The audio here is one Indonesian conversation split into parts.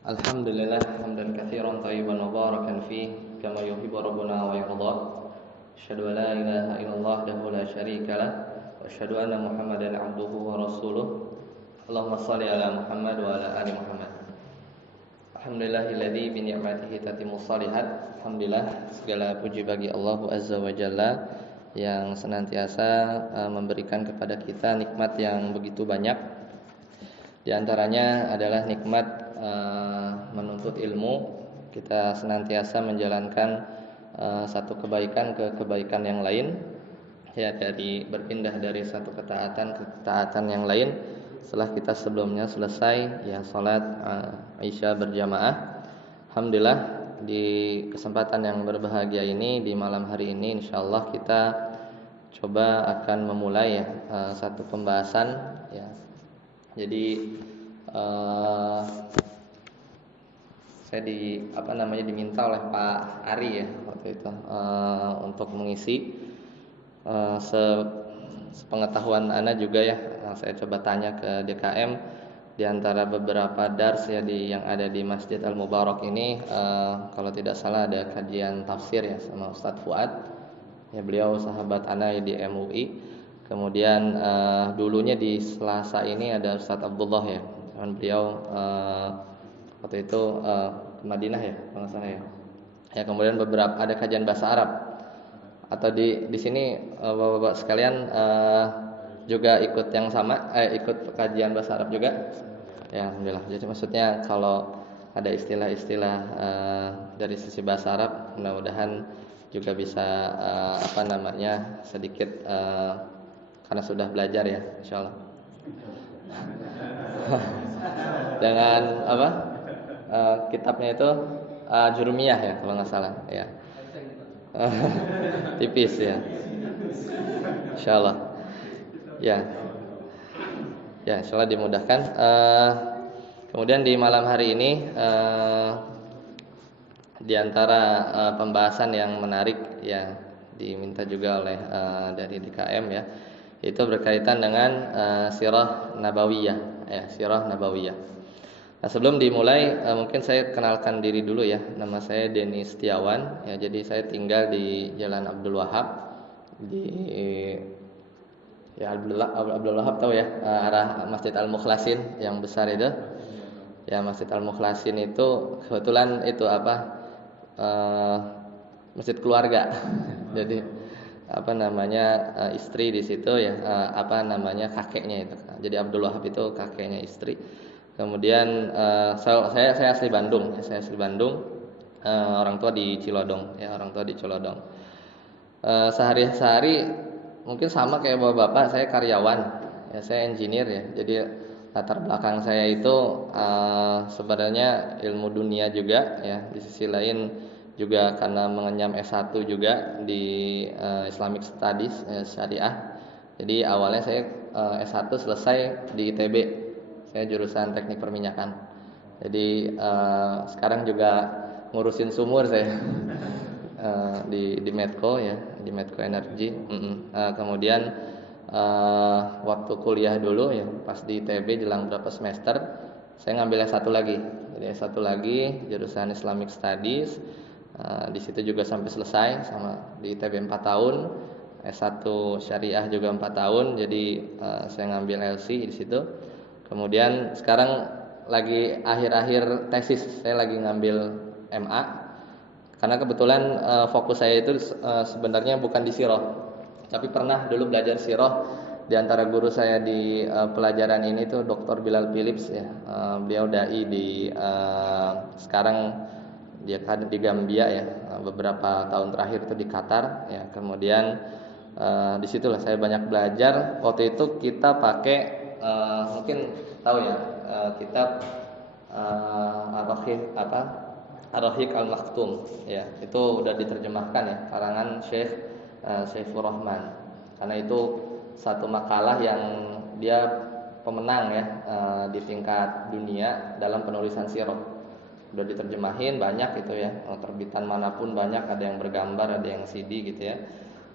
Alhamdulillah hamdan katsiran thayyiban mubarakan fih kama yuhibbu rabbuna wa yarda. Asyhadu an la ilaha illallah wahdahu la syarika lah wa asyhadu anna Muhammadan abduhu wa rasuluh. Allahumma shalli ala Muhammad wa ala ali Muhammad. Alhamdulillahilladzi bi ni'matihi tatimmus shalihat. Alhamdulillah segala puji bagi Allah Azza wa Jalla yang senantiasa memberikan kepada kita nikmat yang begitu banyak. Di antaranya adalah nikmat menuntut ilmu. Kita senantiasa menjalankan satu kebaikan ke kebaikan yang lain, ya, dari berpindah dari satu ketaatan ke ketaatan yang lain. Setelah kita sebelumnya selesai ya salat Isya berjamaah, alhamdulillah di kesempatan yang berbahagia ini di malam hari ini insyaallah kita coba akan memulai ya satu pembahasan ya. Jadi saya diminta oleh Pak Ari ya waktu itu untuk mengisi sepengetahuan Ana juga ya. Saya coba tanya ke DKM di antara beberapa dars ya yang ada di Masjid Al Mubarak ini, kalau tidak salah ada kajian tafsir ya sama Ustadz Fuad. Ya, beliau sahabat Ana di MUI. Kemudian dulunya di Selasa ini ada Ustadz Abdullah ya. Dan beliau waktu itu ke Madinah ya, kalau nggak salah ya. Ya, kemudian beberapa ada kajian bahasa Arab. Atau di sini Bapak-bapak sekalian juga ikut yang sama, ikut kajian bahasa Arab juga. Ya, alhamdulillah. Jadi maksudnya kalau ada istilah-istilah dari sisi bahasa Arab, mudah-mudahan juga bisa sedikit karena sudah belajar ya, insyaallah. Dengan kitabnya itu Jurumiyah ya kalau nggak salah ya. Tipis ya, insyaallah ya. Ya, insyaallah dimudahkan. Kemudian di malam hari ini di antara pembahasan yang menarik ya diminta juga oleh dari DKM ya, itu berkaitan dengan sirah nabawiyah ya, sirah nabawiyah. Nah, sebelum dimulai mungkin saya kenalkan diri dulu ya. Nama saya Denny Setiawan ya, jadi saya tinggal di Jalan Abdul Wahab di ya Abdul Wahab tahu ya, arah Masjid Al Mukhlasin yang besar itu. Ya, Masjid Al Mukhlasin itu kebetulan itu masjid keluarga. Jadi istri di situ ya, kakeknya itu. Jadi Abdul Wahab itu kakeknya istri. Kemudian saya asli Bandung, ya, saya asli Bandung. Orang tua di Cilodong, ya, orang tua di Cilodong. Sehari-hari mungkin sama kayak bapak-bapak, saya karyawan, ya, saya engineer ya. Jadi latar belakang saya itu sebenarnya ilmu dunia juga, ya. Di sisi lain juga karena mengenyam S1 juga di Islamic Studies Syariah. Jadi awalnya saya S1 selesai di ITB. Saya jurusan teknik perminyakan. Jadi sekarang juga ngurusin sumur saya di Medco ya, di Medco Energy. Kemudian waktu kuliah dulu ya, pas di ITB jelang berapa semester, saya ngambil S1 lagi. Jadi S1 lagi jurusan Islamic Studies. Di situ juga sampai selesai sama di ITB 4 tahun. S1 Syariah juga 4 tahun. Jadi saya ngambil LC di situ. Kemudian sekarang lagi akhir-akhir tesis, saya lagi ngambil MA. Karena kebetulan fokus saya itu sebenarnya bukan di sirah, tapi pernah dulu belajar sirah. Di antara guru saya di pelajaran ini tuh Dr. Bilal Philips ya. Beliau dai di sekarang dia kan di Gambia ya. Beberapa tahun terakhir itu di Qatar ya. Kemudian disitulah saya banyak belajar. Waktu itu kita pakai mungkin tahu ya, kitab Ar-Rahiq Al-Maktum ya, itu udah diterjemahkan ya, karangan Syekh Saifur Rahman. Karena itu satu makalah yang dia pemenang ya di tingkat dunia dalam penulisan sirah. Udah diterjemahin banyak itu ya, terbitan manapun banyak, ada yang bergambar, ada yang CD gitu ya.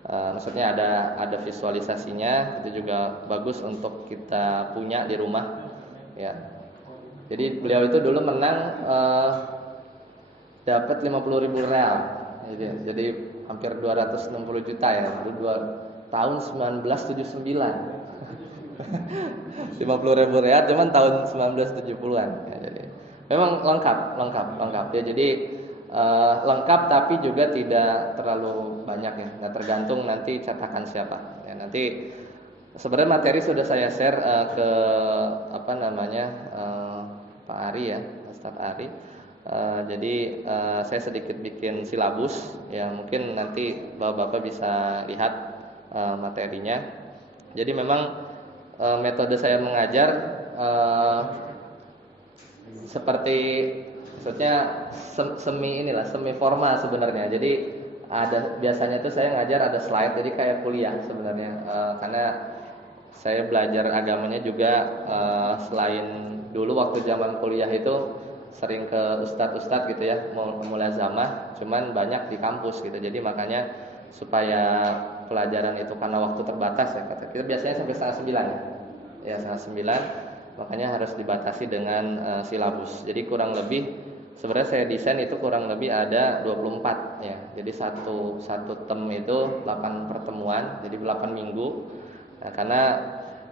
Maksudnya ada visualisasinya, itu juga bagus untuk kita punya di rumah ya. Jadi beliau itu dulu menang dapat 50.000 real. Jadi hampir 260 juta ya. Itu tahun 1979. 50.000 real cuman tahun 1970-an. Ya, jadi memang lengkap ya. Jadi lengkap tapi juga tidak terlalu banyak ya. Nah, tergantung nanti cetakan siapa. Ya, nanti sebenarnya materi sudah saya share ke Pak Ari ya, Ustaz Ari. Jadi saya sedikit bikin silabus ya, mungkin nanti bapak-bapak bisa lihat materinya. Jadi memang metode saya mengajar seperti maksudnya semi formal sebenarnya. Jadi biasanya tuh saya ngajar ada slide, jadi kayak kuliah sebenarnya. Karena saya belajar agamanya juga selain dulu waktu zaman kuliah itu sering ke ustadz gitu ya, mulazamah, cuman banyak di kampus gitu. Jadi makanya supaya pelajaran itu karena waktu terbatas ya, kata kita biasanya sampai 8:30 ya, 8:30, makanya harus dibatasi dengan silabus. Jadi kurang lebih sebenarnya saya desain itu kurang lebih ada 24 ya. Jadi satu term itu 8 pertemuan, jadi 8 minggu. Nah, karena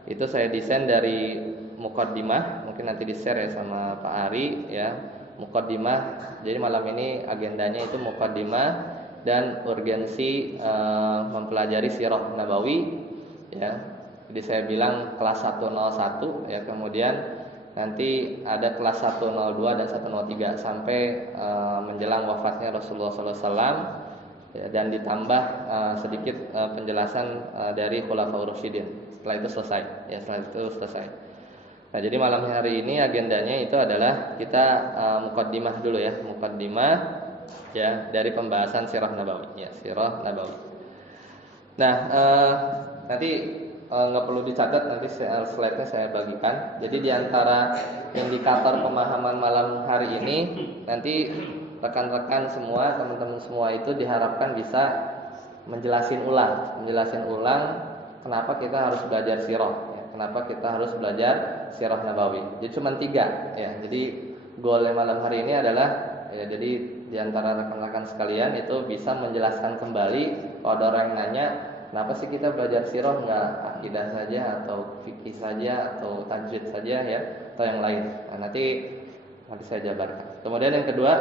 itu saya desain dari muqaddimah, mungkin nanti di-share ya sama Pak Ari ya. Muqaddimah. Jadi malam ini agendanya itu muqaddimah dan urgensi mempelajari sirah Nabawi ya. Jadi saya bilang kelas 101 ya, kemudian nanti ada kelas 102 dan 103 sampai menjelang wafatnya Rasulullah SAW ya, dan ditambah sedikit penjelasan dari Khulafaur Rasyidin. Setelah itu selesai. Nah, jadi malam hari ini agendanya itu adalah kita muqaddimah dulu ya, muqaddimah ya dari pembahasan sirah Nabawi ya, sirah Nabawi. Nah, nanti nggak perlu dicatat, nanti slide-nya saya bagikan. Jadi diantara indikator pemahaman malam hari ini, nanti rekan-rekan semua, teman-teman semua itu diharapkan bisa menjelasin ulang kenapa kita harus belajar sirah ya, kenapa kita harus belajar sirah Nabawi. Jadi cuma 3 ya. Jadi goalnya malam hari ini adalah ya, jadi diantara rekan-rekan sekalian itu bisa menjelaskan kembali. Kalau ada orang yang nanya, kenapa sih kita belajar sirah, nggak akidah saja atau fikih saja atau tajwid saja ya, atau yang lain. Nah, nanti saya jabarkan. Kemudian yang kedua,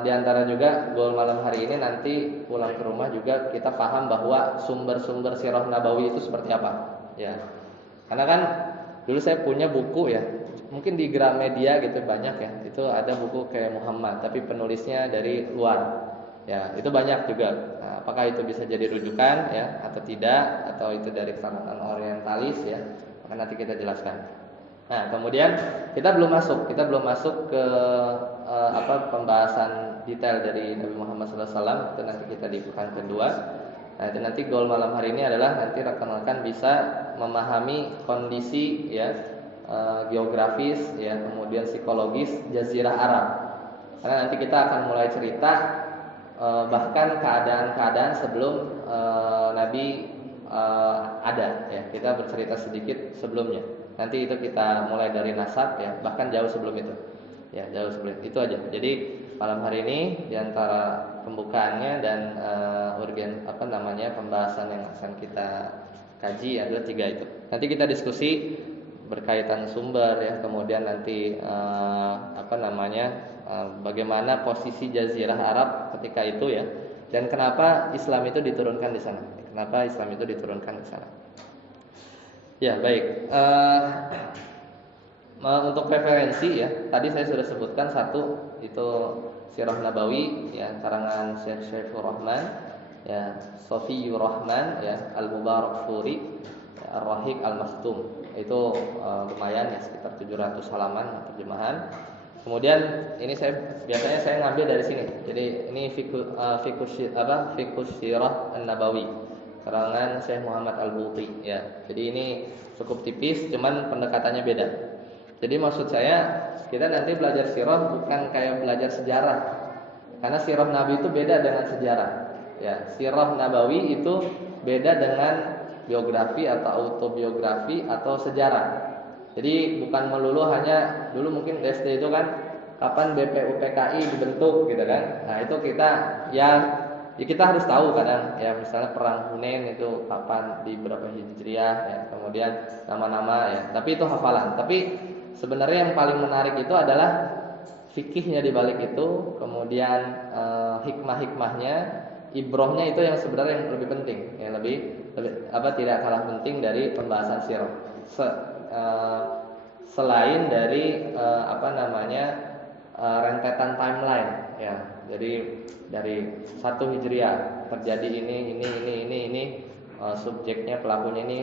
di antara juga goal malam hari ini nanti pulang ke rumah juga kita paham bahwa sumber-sumber sirah Nabawi itu seperti apa ya. Karena kan dulu saya punya buku ya, mungkin di Gramedia gitu banyak ya, itu ada buku kayak Muhammad tapi penulisnya dari luar ya, itu banyak juga. Nah, apakah itu bisa jadi rujukan ya atau tidak, atau itu dari kalangan orientalis ya, maka nanti kita jelaskan. Nah, kemudian kita belum masuk ke pembahasan detail dari Nabi Muhammad SAW. Itu nanti kita di pekan kedua. Nah, itu nanti goal malam hari ini adalah nanti rekan-rekan bisa memahami kondisi ya, geografis ya, kemudian psikologis Jazirah Arab. Karena nanti kita akan mulai cerita bahkan keadaan-keadaan sebelum Nabi ada ya. Kita bercerita sedikit sebelumnya. Nanti itu kita mulai dari nasab ya, bahkan jauh sebelum itu. Ya, jauh sebelum itu aja. Jadi malam hari ini diantara pembukaannya dan pembahasan yang akan kita kaji adalah 3 itu. Nanti kita diskusi berkaitan sumber ya, kemudian nanti bagaimana posisi Jazirah Arab ketika itu ya, dan kenapa Islam itu diturunkan di sana. Ya, baik. Untuk referensi ya, tadi saya sudah sebutkan satu itu Sirah Nabawi ya, karangan Syekh Syaifur Rahman ya, Sofiyur Rahman ya, Al-Mubarak Furi ya, Ar-Rahiq Al-Makhtum. Itu lumayan ya, sekitar 700 halaman terjemahan. Kemudian ini biasanya saya ngambil dari sini. Jadi ini Fiqh Sirah An-Nabawi karangan Syekh Muhammad Al-Buti ya. Jadi ini cukup tipis, cuman pendekatannya beda. Jadi maksud saya, kita nanti belajar sirah bukan kayak belajar sejarah. Karena sirah Nabi itu beda dengan sejarah. Ya, sirah Nabawi itu beda dengan biografi atau autobiografi atau sejarah. Jadi bukan melulu hanya dulu mungkin SD itu kan kapan BPUPKI dibentuk gitu kan. Nah, itu kita ya kita harus tahu kadang ya, misalnya perang Hunain itu kapan, di berapa Hijriah ya, kemudian nama-nama ya. Tapi itu hafalan. Tapi sebenarnya yang paling menarik itu adalah fikihnya di balik itu, kemudian hikmah-hikmahnya, ibrohnya itu yang sebenarnya yang lebih penting, yang lebih tidak kalah penting dari pembahasan sirah. Selain dari rentetan timeline ya. Jadi dari 1 Hijriah terjadi ini subjeknya, pelakunya ini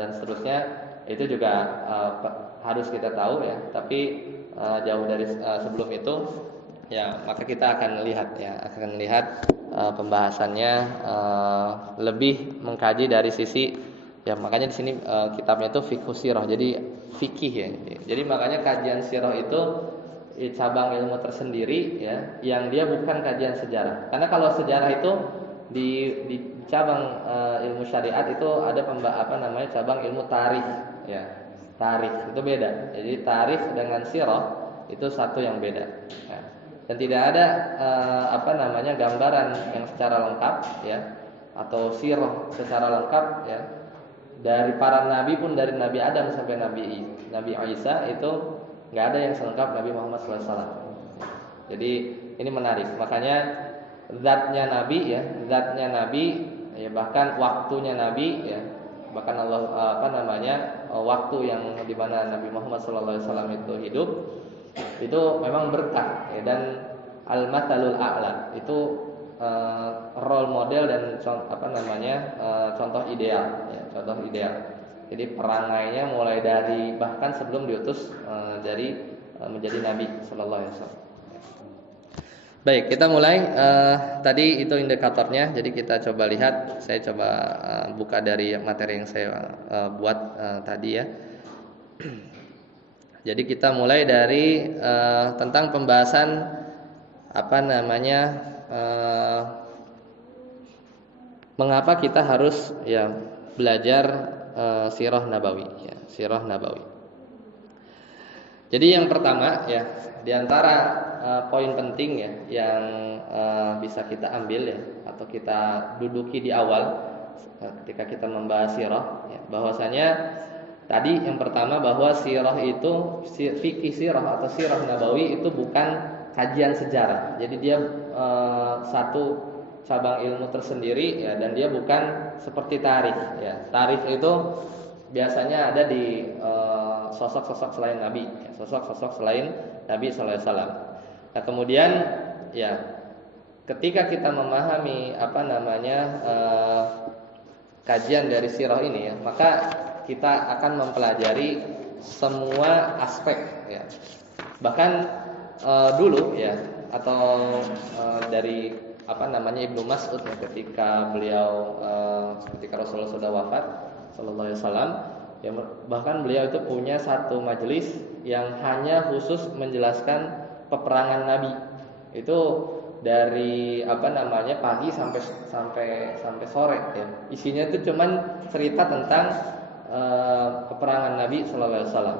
dan seterusnya, itu juga harus kita tahu ya. Tapi jauh dari sebelum itu ya, maka kita akan lihat pembahasannya lebih mengkaji dari sisi ya, makanya di sini kitabnya itu Fiqhus Sirah, jadi fikih ya. Jadi makanya kajian sirah itu cabang ilmu tersendiri ya, yang dia bukan kajian sejarah. Karena kalau sejarah itu di cabang ilmu syariat itu ada cabang ilmu tarikh ya. Tarikh itu beda. Jadi tarikh dengan sirah itu satu yang beda. Ya. Dan tidak ada gambaran yang secara lengkap ya, atau sirah secara lengkap ya, dari para nabi pun, dari Nabi Adam sampai Nabi Isa itu nggak ada yang selengkap Nabi Muhammad SAW. Jadi ini menarik. Makanya zatnya Nabi ya, bahkan waktunya Nabi ya, bahkan Allah waktu yang di mana Nabi Muhammad SAW itu hidup itu memang berkah ya, dan al-mathalul a'la itu role model dan contoh ideal ya, contoh ideal. Jadi perangainya mulai dari bahkan sebelum diutus dari menjadi Nabi Sallallahu Alaihi Wasallam. Baik, kita mulai. Tadi itu indikatornya. Jadi kita coba lihat. Saya coba buka dari materi yang saya buat tadi ya. Jadi kita mulai dari tentang pembahasan mengapa kita harus ya belajar sirah nabawi ya, sirah nabawi. Jadi yang pertama ya, diantara poin penting ya yang bisa kita ambil ya, atau kita duduki di awal ketika kita membahas sirah ya, bahwasanya tadi yang pertama bahwa sirah itu fikih sirah atau sirah nabawi itu bukan kajian sejarah. Jadi dia satu cabang ilmu tersendiri ya, dan dia bukan seperti tarikh ya. Tarikh itu biasanya ada di sosok-sosok selain Nabi ya, sosok-sosok selain Nabi sallallahu alaihi wasallam. Nah, kemudian ya ketika kita memahami kajian dari sirah ini ya, maka kita akan mempelajari semua aspek ya. Bahkan dulu ya, atau dari Ibnu Mas'ud ya, ketika Rasulullah sudah wafat sallallahu alaihi wasallam ya, bahkan beliau itu punya satu majelis yang hanya khusus menjelaskan peperangan Nabi. Itu dari pagi sampai sore ya. Isinya itu cuman cerita tentang peperangan Nabi sallallahu alaihi wasallam.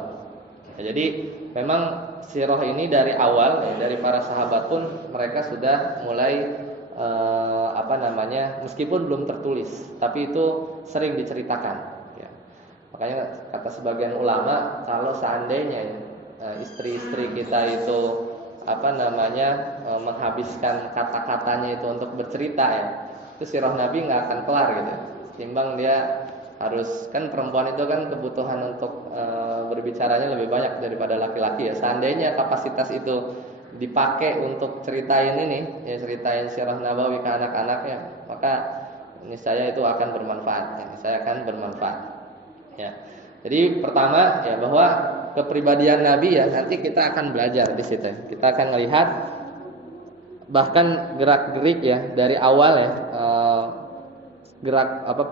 Ya, jadi memang sirah ini dari awal ya, dari para sahabat pun mereka sudah mulai meskipun belum tertulis, tapi itu sering diceritakan ya. Makanya kata sebagian ulama, kalau seandainya istri-istri kita itu menghabiskan kata-katanya itu untuk bercerita ya, itu sirah Nabi nggak akan kelar gitu. Timbang dia harus, kan perempuan itu kan kebutuhan untuk berbicaranya lebih banyak daripada laki-laki ya. Seandainya kapasitas itu dipakai untuk ceritain ceritain sirah nabawi ke anak-anaknya, maka niscaya itu akan bermanfaat ya, ya. Jadi pertama ya, bahwa kepribadian Nabi ya, nanti kita akan belajar di situ. Kita akan melihat bahkan gerak-gerik ya dari awal ya,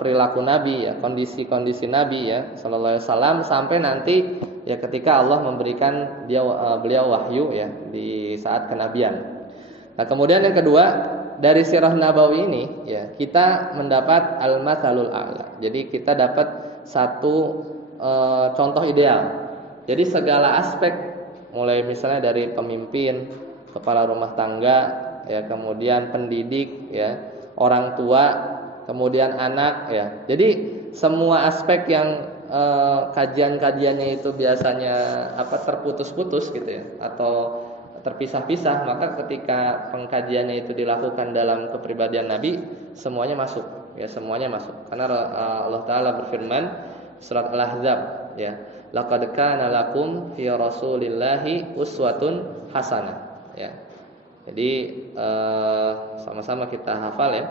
perilaku Nabi ya, kondisi-kondisi Nabi ya sallallahu alaihi wasallam, sampai nanti ya ketika Allah memberikan beliau wahyu ya di saat kenabian. Nah, kemudian yang kedua, dari sirah nabawi ini ya, kita mendapat al-mathalul a'la. Jadi kita dapat satu contoh ideal Jadi segala aspek, mulai misalnya dari pemimpin, kepala rumah tangga, ya, kemudian pendidik, ya, orang tua, kemudian anak, ya. Jadi semua aspek yang kajian-kajiannya itu biasanya terputus-putus gitu ya, atau terpisah-pisah, maka ketika pengkajiannya itu dilakukan dalam kepribadian Nabi, semuanya masuk, ya, semuanya masuk. Karena Allah Taala berfirman surat Al-Ahzab, ya, laqad kana lakum fi rasulillahi uswatun hasanah, ya. Jadi sama-sama kita hafal ya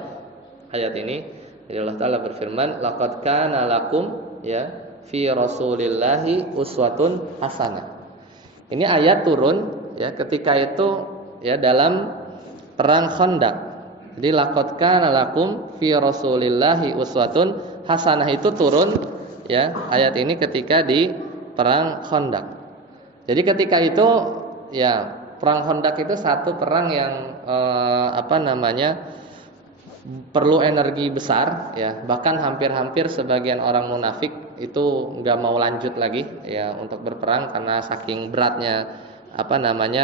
ayat ini. Jadi Allah Taala berfirman laqad kana lakum, ya, fi rasulillahi uswatun hasanah. Ini ayat turun, ya, ketika itu, ya, dalam perang Khandaq. Jadi laqad kana lakum fi rasulillahi uswatun hasanah itu turun, ya, ayat ini ketika di perang Khandaq. Jadi ketika itu, ya, perang Khandaq itu satu perang yang perlu energi besar, ya. Bahkan hampir-hampir sebagian orang munafik itu nggak mau lanjut lagi, ya, untuk berperang karena saking beratnya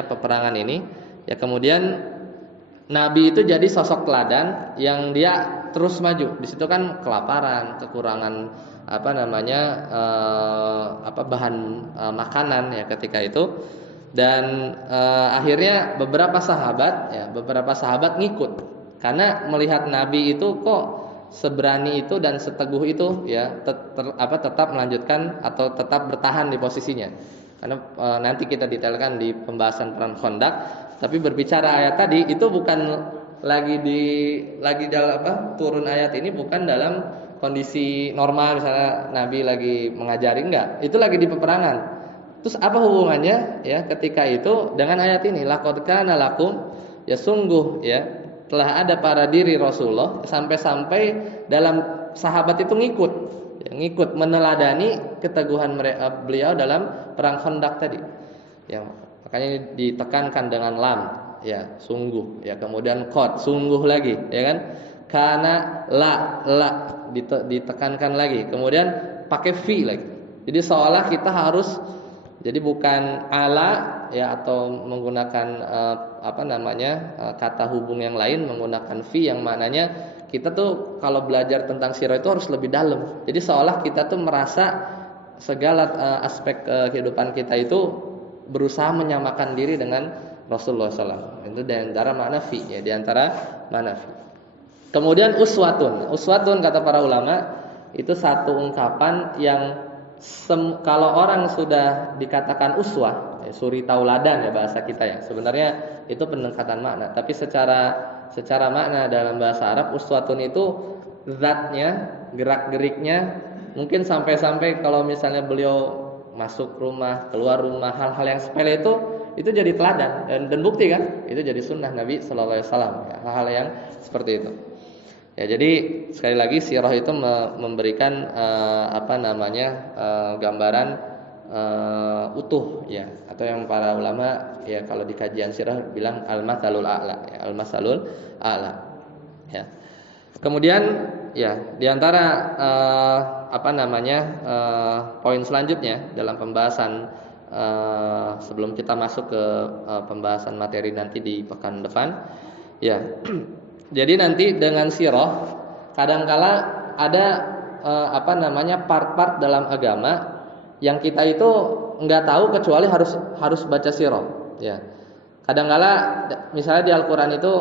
peperangan ini. Ya, kemudian Nabi itu jadi sosok teladan yang dia terus maju. Di situ kan kelaparan, kekurangan bahan makanan, ya, ketika itu. Dan akhirnya beberapa sahabat ngikut. Karena melihat Nabi itu kok seberani itu dan seteguh itu, ya, tetap melanjutkan atau tetap bertahan di posisinya. Karena nanti kita detailkan di pembahasan perang Khandaq. Tapi berbicara ayat tadi itu bukan lagi dalam turun ayat ini bukan dalam kondisi normal, misalnya Nabi lagi mengajari, enggak. Itu lagi di peperangan. Terus apa hubungannya, ya, ketika itu dengan ayat ini? Laqad kana lakum, ya, sungguh, ya, telah ada pada diri Rasulullah, sampai-sampai dalam sahabat itu ngikut meneladani keteguhan beliau dalam perang Khandaq tadi. Ya, makanya ditekankan dengan lam, ya, sungguh, ya, kemudian qad, sungguh lagi, ya kan? Kana la ditekankan lagi, kemudian pakai fi lagi. Jadi seolah kita harus, jadi bukan ala, ya, atau menggunakan kata hubung yang lain, menggunakan fi yang maknanya kita tuh kalau belajar tentang sirah itu harus lebih dalam. Jadi seolah kita tuh merasa segala aspek kehidupan kita itu berusaha menyamakan diri dengan Rasulullah SAW. Itu di antara makna fi, ya, di antara makna fi. Kemudian uswatun kata para ulama itu satu ungkapan yang kalau orang sudah dikatakan uswah, ya, suri tauladan, ya, bahasa kita, ya, sebenarnya itu pendekatan makna. Tapi secara makna dalam bahasa Arab, uswatun itu zatnya, gerak-geriknya, mungkin sampai kalau misalnya beliau masuk rumah, keluar rumah, hal-hal yang sepele itu jadi teladan dan bukti kan, itu jadi sunnah Nabi Sallallahu Alaihi Wasallam, ya, hal-hal yang seperti itu. Ya, jadi sekali lagi sirah itu memberikan gambaran utuh, ya, atau yang para ulama, ya, kalau di kajian sirah bilang al-matsalul a'la, ya, al-matsalul a'la, ya. Kemudian, ya, di antara poin selanjutnya dalam pembahasan sebelum kita masuk ke pembahasan materi nanti di pekan depan, ya. Jadi nanti dengan sirah kadangkala ada part-part dalam agama yang kita itu nggak tahu kecuali harus baca sirah, ya. Kadangkala misalnya di Al-Qur'an itu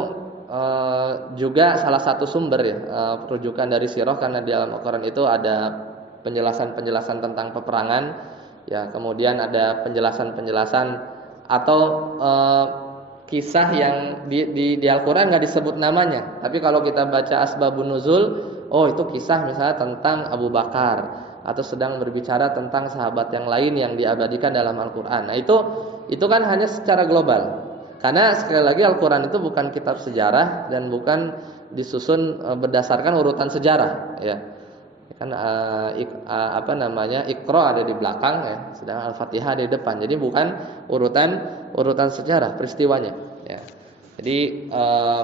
juga salah satu sumber, ya, rujukan dari sirah, karena di dalam Al-Qur'an itu ada penjelasan-penjelasan tentang peperangan, ya, kemudian ada penjelasan-penjelasan atau kisah yang di Al-Qur'an nggak disebut namanya, tapi kalau kita baca asbabun nuzul, oh, itu kisah misalnya tentang Abu Bakar, atau sedang berbicara tentang sahabat yang lain yang diabadikan dalam Al-Qur'an. Nah, itu kan hanya secara global. Karena sekali lagi Al-Qur'an itu bukan kitab sejarah dan bukan disusun berdasarkan urutan sejarah, ya. Kan Iqra ada di belakang, ya, sedangkan Al-Fatihah di depan. Jadi bukan urutan sejarah peristiwanya, ya. Jadi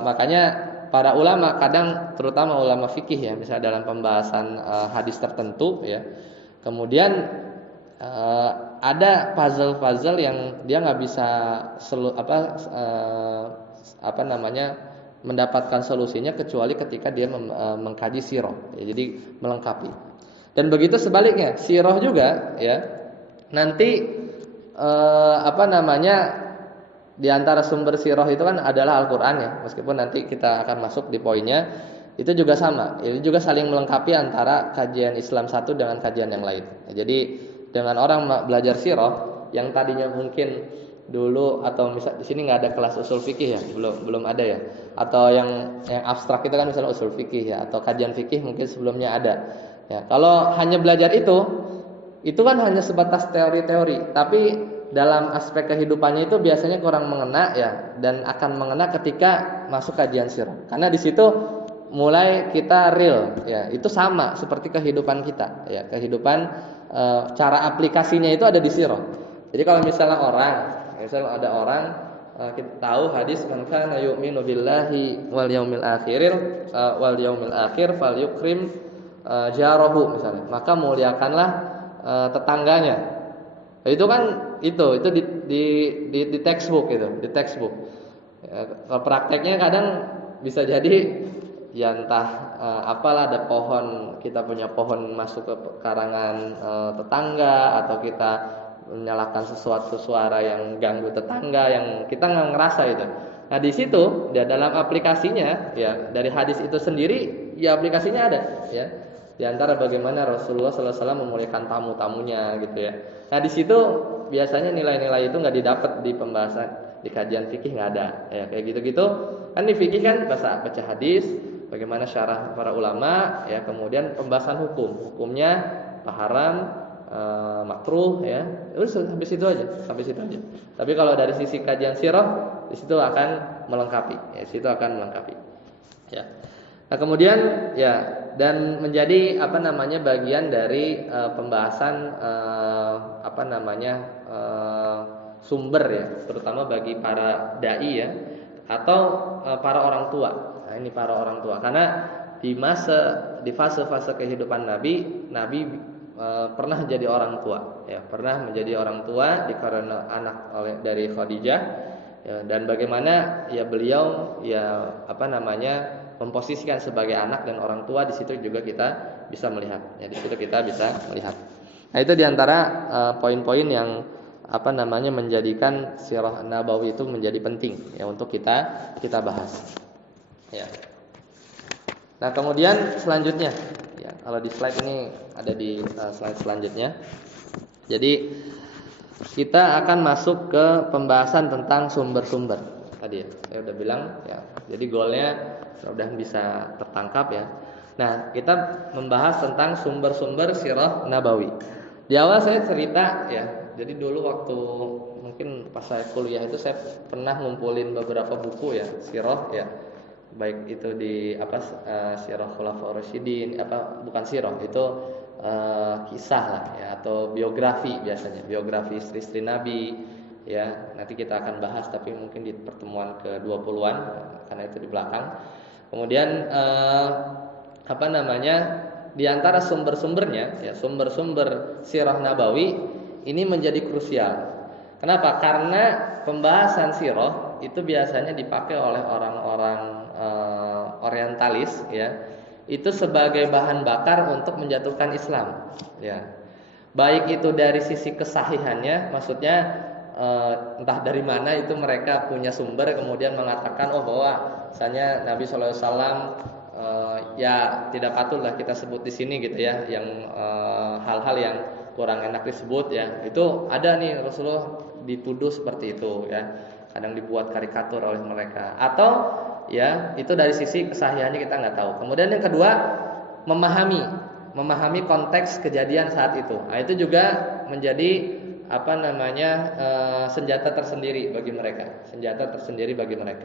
makanya para ulama kadang, terutama ulama fikih, ya, misalnya dalam pembahasan hadis tertentu, ya, kemudian ada puzzle-puzzle yang dia nggak bisa mendapatkan solusinya kecuali ketika dia mengkaji sirah. Ya, jadi melengkapi. Dan begitu sebaliknya, sirah juga ya. Nanti di antara sumber sirah itu kan adalah Al-Qur'an ya. Meskipun nanti kita akan masuk di poinnya, itu juga sama. Itu juga saling melengkapi antara kajian Islam satu dengan kajian yang lain. Ya, jadi dengan orang belajar sirah yang tadinya mungkin dulu atau misal di sini nggak ada kelas usul fikih ya, belum ada ya, atau yang abstrak itu kan misalnya usul fikih ya, atau kajian fikih mungkin sebelumnya ada ya. Kalau hanya belajar itu kan hanya sebatas teori-teori, tapi dalam aspek kehidupannya itu biasanya kurang mengena ya, dan akan mengena ketika masuk kajian sirah, karena di situ mulai kita real ya, itu sama seperti kehidupan kita ya, kehidupan cara aplikasinya itu ada di sirah. Jadi kalau misalnya ada orang kita tahu hadis man kana yu'minu billahi wal yaumil akhir falyukrim jarahu misalnya, maka muliakanlah tetangganya. Itu kan itu di textbook itu, di textbook. Kalau prakteknya kadang bisa jadi ya entah apalah, ada pohon, kita punya pohon masuk ke karangan tetangga, atau kita menyalakan sesuatu suara yang ganggu tetangga yang kita nggak ngerasa itu. Nah di situ ya, dalam aplikasinya ya, dari hadis itu sendiri ya aplikasinya ada ya. Di antara bagaimana Rasulullah SAW memuliakan tamu-tamunya gitu ya. Nah di situ biasanya nilai-nilai itu nggak didapat di pembahasan di kajian fikih, nggak ada ya, kayak gitu-gitu kan. Di fikih kan baca hadis, bagaimana syarah para ulama ya, kemudian pembahasan hukumnya haram, makruh ya, sampai situ aja. Tapi kalau dari sisi kajian sirah, di situ akan melengkapi ya. Nah kemudian ya, dan menjadi bagian dari pembahasan sumber ya, terutama bagi para dai ya, atau para orang tua. Nah ini para orang tua, karena di fase-fase kehidupan Nabi pernah jadi orang tua ya, pernah menjadi orang tua dikarenakan anak dari Khadijah ya, dan bagaimana ya beliau ya memposisikan sebagai anak dan orang tua. Di situ juga kita bisa melihat ya, Nah itu diantara poin-poin yang menjadikan sirah Nabawi itu menjadi penting ya untuk kita bahas ya. Nah kemudian selanjutnya ya, kalau di slide ini ada di slide selanjutnya. Jadi kita akan masuk ke pembahasan tentang sumber-sumber tadi ya, saya udah bilang ya. Jadi goalnya mudah-mudahan bisa tertangkap ya. Nah kita membahas tentang sumber-sumber sirah Nabawi. Di awal saya cerita ya, jadi dulu waktu mungkin pas saya kuliah itu saya pernah ngumpulin beberapa buku ya sirah ya, baik itu di sirah Khulafaur Rasyidin, bukan sirah itu kisah lah ya, atau biografi, biasanya biografi istri-istri Nabi ya. Nanti kita akan bahas, tapi mungkin di pertemuan ke-20-an karena itu di belakang. Kemudian di antara sumber-sumbernya ya, sumber-sumber sirah Nabawi ini menjadi krusial. Kenapa? Karena pembahasan sirah itu biasanya dipakai oleh orang-orang orientalis ya, itu sebagai bahan bakar untuk menjatuhkan Islam ya. Baik itu dari sisi kesahihannya, maksudnya entah dari mana itu mereka punya sumber kemudian mengatakan bahwa misalnya Nabi SAW ya tidak patutlah kita sebut di sini gitu ya, yang hal-hal yang kurang enak disebut ya, itu ada nih Rasulullah dituduh seperti itu ya, kadang dibuat karikatur oleh mereka, atau ya itu dari sisi kesahihannya kita nggak tahu. Kemudian yang kedua, memahami konteks kejadian saat itu. Nah itu juga menjadi senjata tersendiri bagi mereka.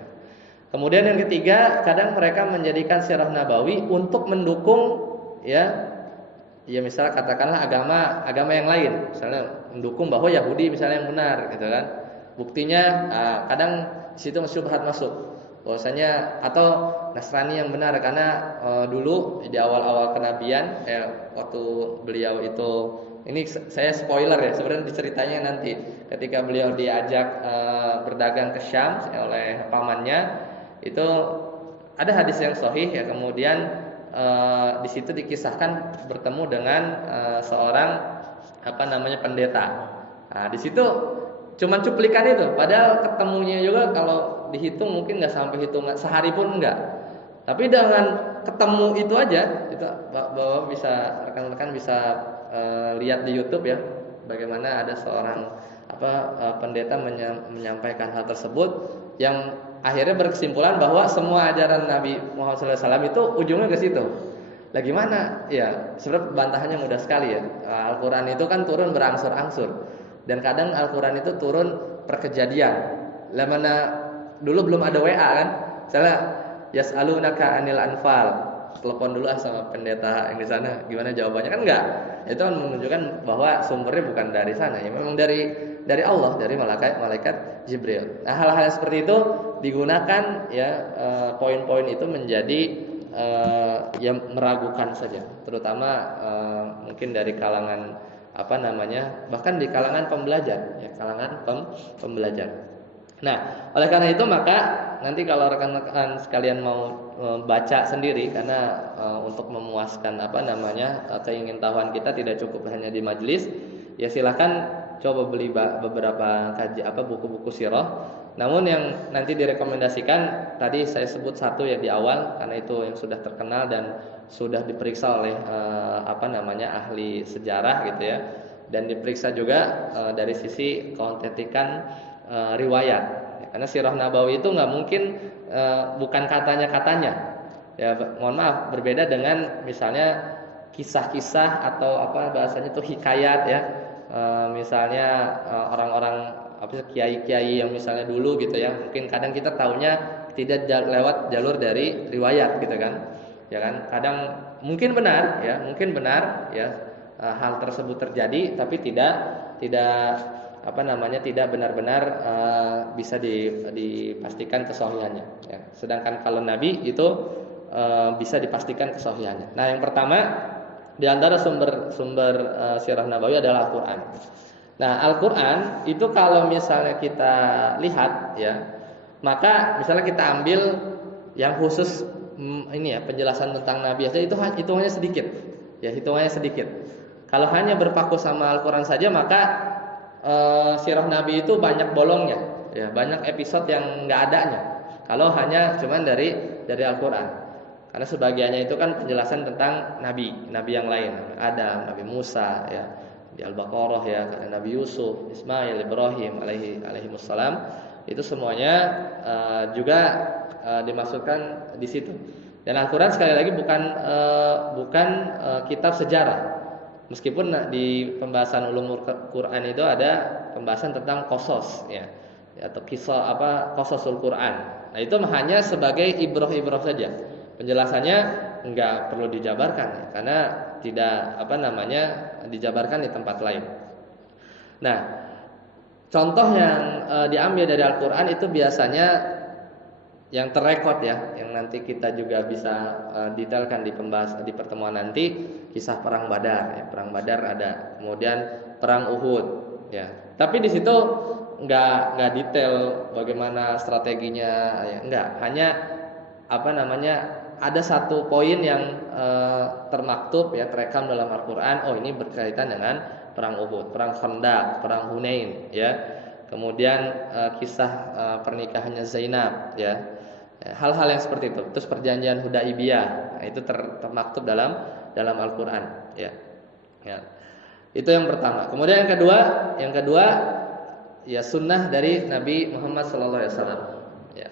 Kemudian yang ketiga, kadang mereka menjadikan sirah Nabawi untuk mendukung ya misalnya katakanlah agama yang lain, misalnya mendukung bahwa Yahudi misalnya yang benar gitu kan. Buktinya kadang di situ syubhat masuk bahwasanya, atau Nasrani yang benar, karena dulu di awal-awal kenabian waktu beliau itu Ini saya spoiler ya, sebenarnya ceritanya nanti ketika beliau diajak berdagang ke Syam oleh pamannya, itu ada hadis yang sahih ya, kemudian di situ dikisahkan bertemu dengan seorang pendeta. Nah, di situ cuman cuplikan itu, padahal ketemunya juga kalau dihitung mungkin nggak sampai hitungan sehari pun enggak. Tapi dengan ketemu itu aja, itu bahwa bisa rekan-rekan bisa lihat di YouTube ya, bagaimana ada seorang pendeta menyampaikan hal tersebut yang akhirnya berkesimpulan bahwa semua ajaran Nabi Muhammad SAW itu ujungnya ke situ. Lah gimana? Ya, sebenarnya bantahannya mudah sekali ya. Al-Qur'an itu kan turun berangsur-angsur. Dan kadang Al-Qur'an itu turun per kejadian. Lah mana dulu belum ada WA kan? Misalnya yas'alunaka anil anfal. Telepon dulu sama pendeta yang di sana, gimana jawabannya kan enggak. Itu kan menunjukkan bahwa sumbernya bukan dari sana, ya memang dari Allah, dari malaikat Jibril. Nah, hal-hal seperti itu digunakan ya, poin-poin itu menjadi yang meragukan saja, terutama mungkin dari kalangan bahkan di kalangan pembelajar ya, pembelajar. Nah, oleh karena itu maka nanti kalau rekan-rekan sekalian mau baca sendiri, karena untuk memuaskan keingintahuan kita tidak cukup hanya di majelis, ya silakan coba beli beberapa buku-buku sirah. Namun yang nanti direkomendasikan tadi saya sebut satu ya di awal, karena itu yang sudah terkenal dan sudah diperiksa oleh ahli sejarah gitu ya, dan diperiksa juga dari sisi keautentikan riwayat ya, karena sirah Nabawi itu nggak mungkin bukan katanya ya, mohon maaf, berbeda dengan misalnya kisah-kisah atau bahasanya itu hikayat ya, misalnya orang-orang kiai-kiai yang misalnya dulu gitu ya, mungkin kadang kita taunya tidak lewat jalur dari riwayat gitu kan ya kan, kadang mungkin benar ya hal tersebut terjadi, tapi tidak benar-benar bisa dipastikan kesahihannya ya. Sedangkan kalau Nabi itu bisa dipastikan kesahihannya. Nah, yang pertama di antara sumber sirah Nabawi adalah Al-Qur'an. Nah, Al-Qur'an itu kalau misalnya kita lihat ya, maka misalnya kita ambil yang khusus penjelasan tentang Nabi saja, itu hitungannya sedikit. Ya, hitungannya sedikit. Kalau hanya berpaku sama Al-Qur'an saja, maka sirah Nabi itu banyak bolongnya, ya, banyak episode yang nggak adanya. Kalau hanya cuman dari Al-Qur'an, karena sebagiannya itu kan penjelasan tentang nabi yang lain, Adam, Nabi Musa, ya, di Al-Baqarah ya, Nabi Yusuf, Ismail, Ibrahim alaihi wassalam, itu semuanya juga dimasukkan di situ. Dan Al-Qur'an sekali lagi bukan kitab sejarah. Meskipun di pembahasan ulumul Quran itu ada pembahasan tentang qasas ya, atau kisah qasasul Quran. Nah, itu hanya sebagai ibrah-ibrah saja. Penjelasannya enggak perlu dijabarkan ya, karena tidak dijabarkan di tempat lain. Nah, contoh yang diambil dari Al-Qur'an itu biasanya yang terrekod ya, yang nanti kita juga bisa detailkan di pertemuan nanti, kisah perang Badar ya. Perang Badar ada, kemudian perang Uhud ya. Tapi di situ enggak detail bagaimana strateginya ya, enggak. Hanya ada satu poin yang termaktub ya, terekam dalam Al-Qur'an. Oh, ini berkaitan dengan perang Uhud, perang Khandaq, perang Hunain ya. Kemudian kisah pernikahannya Zainab ya. Hal-hal yang seperti itu. Terus perjanjian Hudaibiyah, nah, itu termaktub dalam Al-Qur'an ya. Ya. Itu yang pertama. Kemudian yang kedua ya, sunnah dari Nabi Muhammad SAW ya.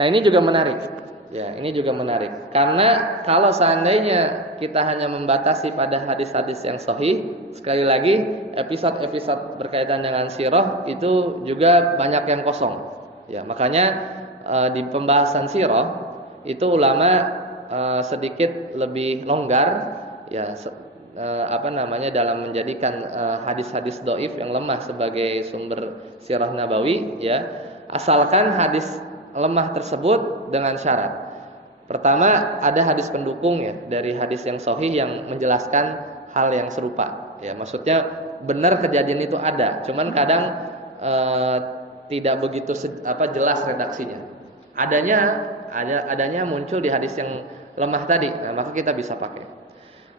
Nah, ini juga menarik. Ya, ini juga menarik. Karena kalau seandainya kita hanya membatasi pada hadis-hadis yang sahih, sekali lagi episode-episode berkaitan dengan sirah itu juga banyak yang kosong. Ya, makanya di pembahasan sirah itu ulama sedikit lebih longgar ya, dalam menjadikan hadis-hadis dhaif yang lemah sebagai sumber sirah Nabawi ya, asalkan hadis lemah tersebut dengan syarat. Pertama, ada hadis pendukung ya, dari hadis yang sahih yang menjelaskan hal yang serupa Ya, maksudnya benar kejadian itu ada, cuman kadang tidak begitu jelas redaksinya. Adanya muncul di hadis yang lemah tadi, nah, maka kita bisa pakai.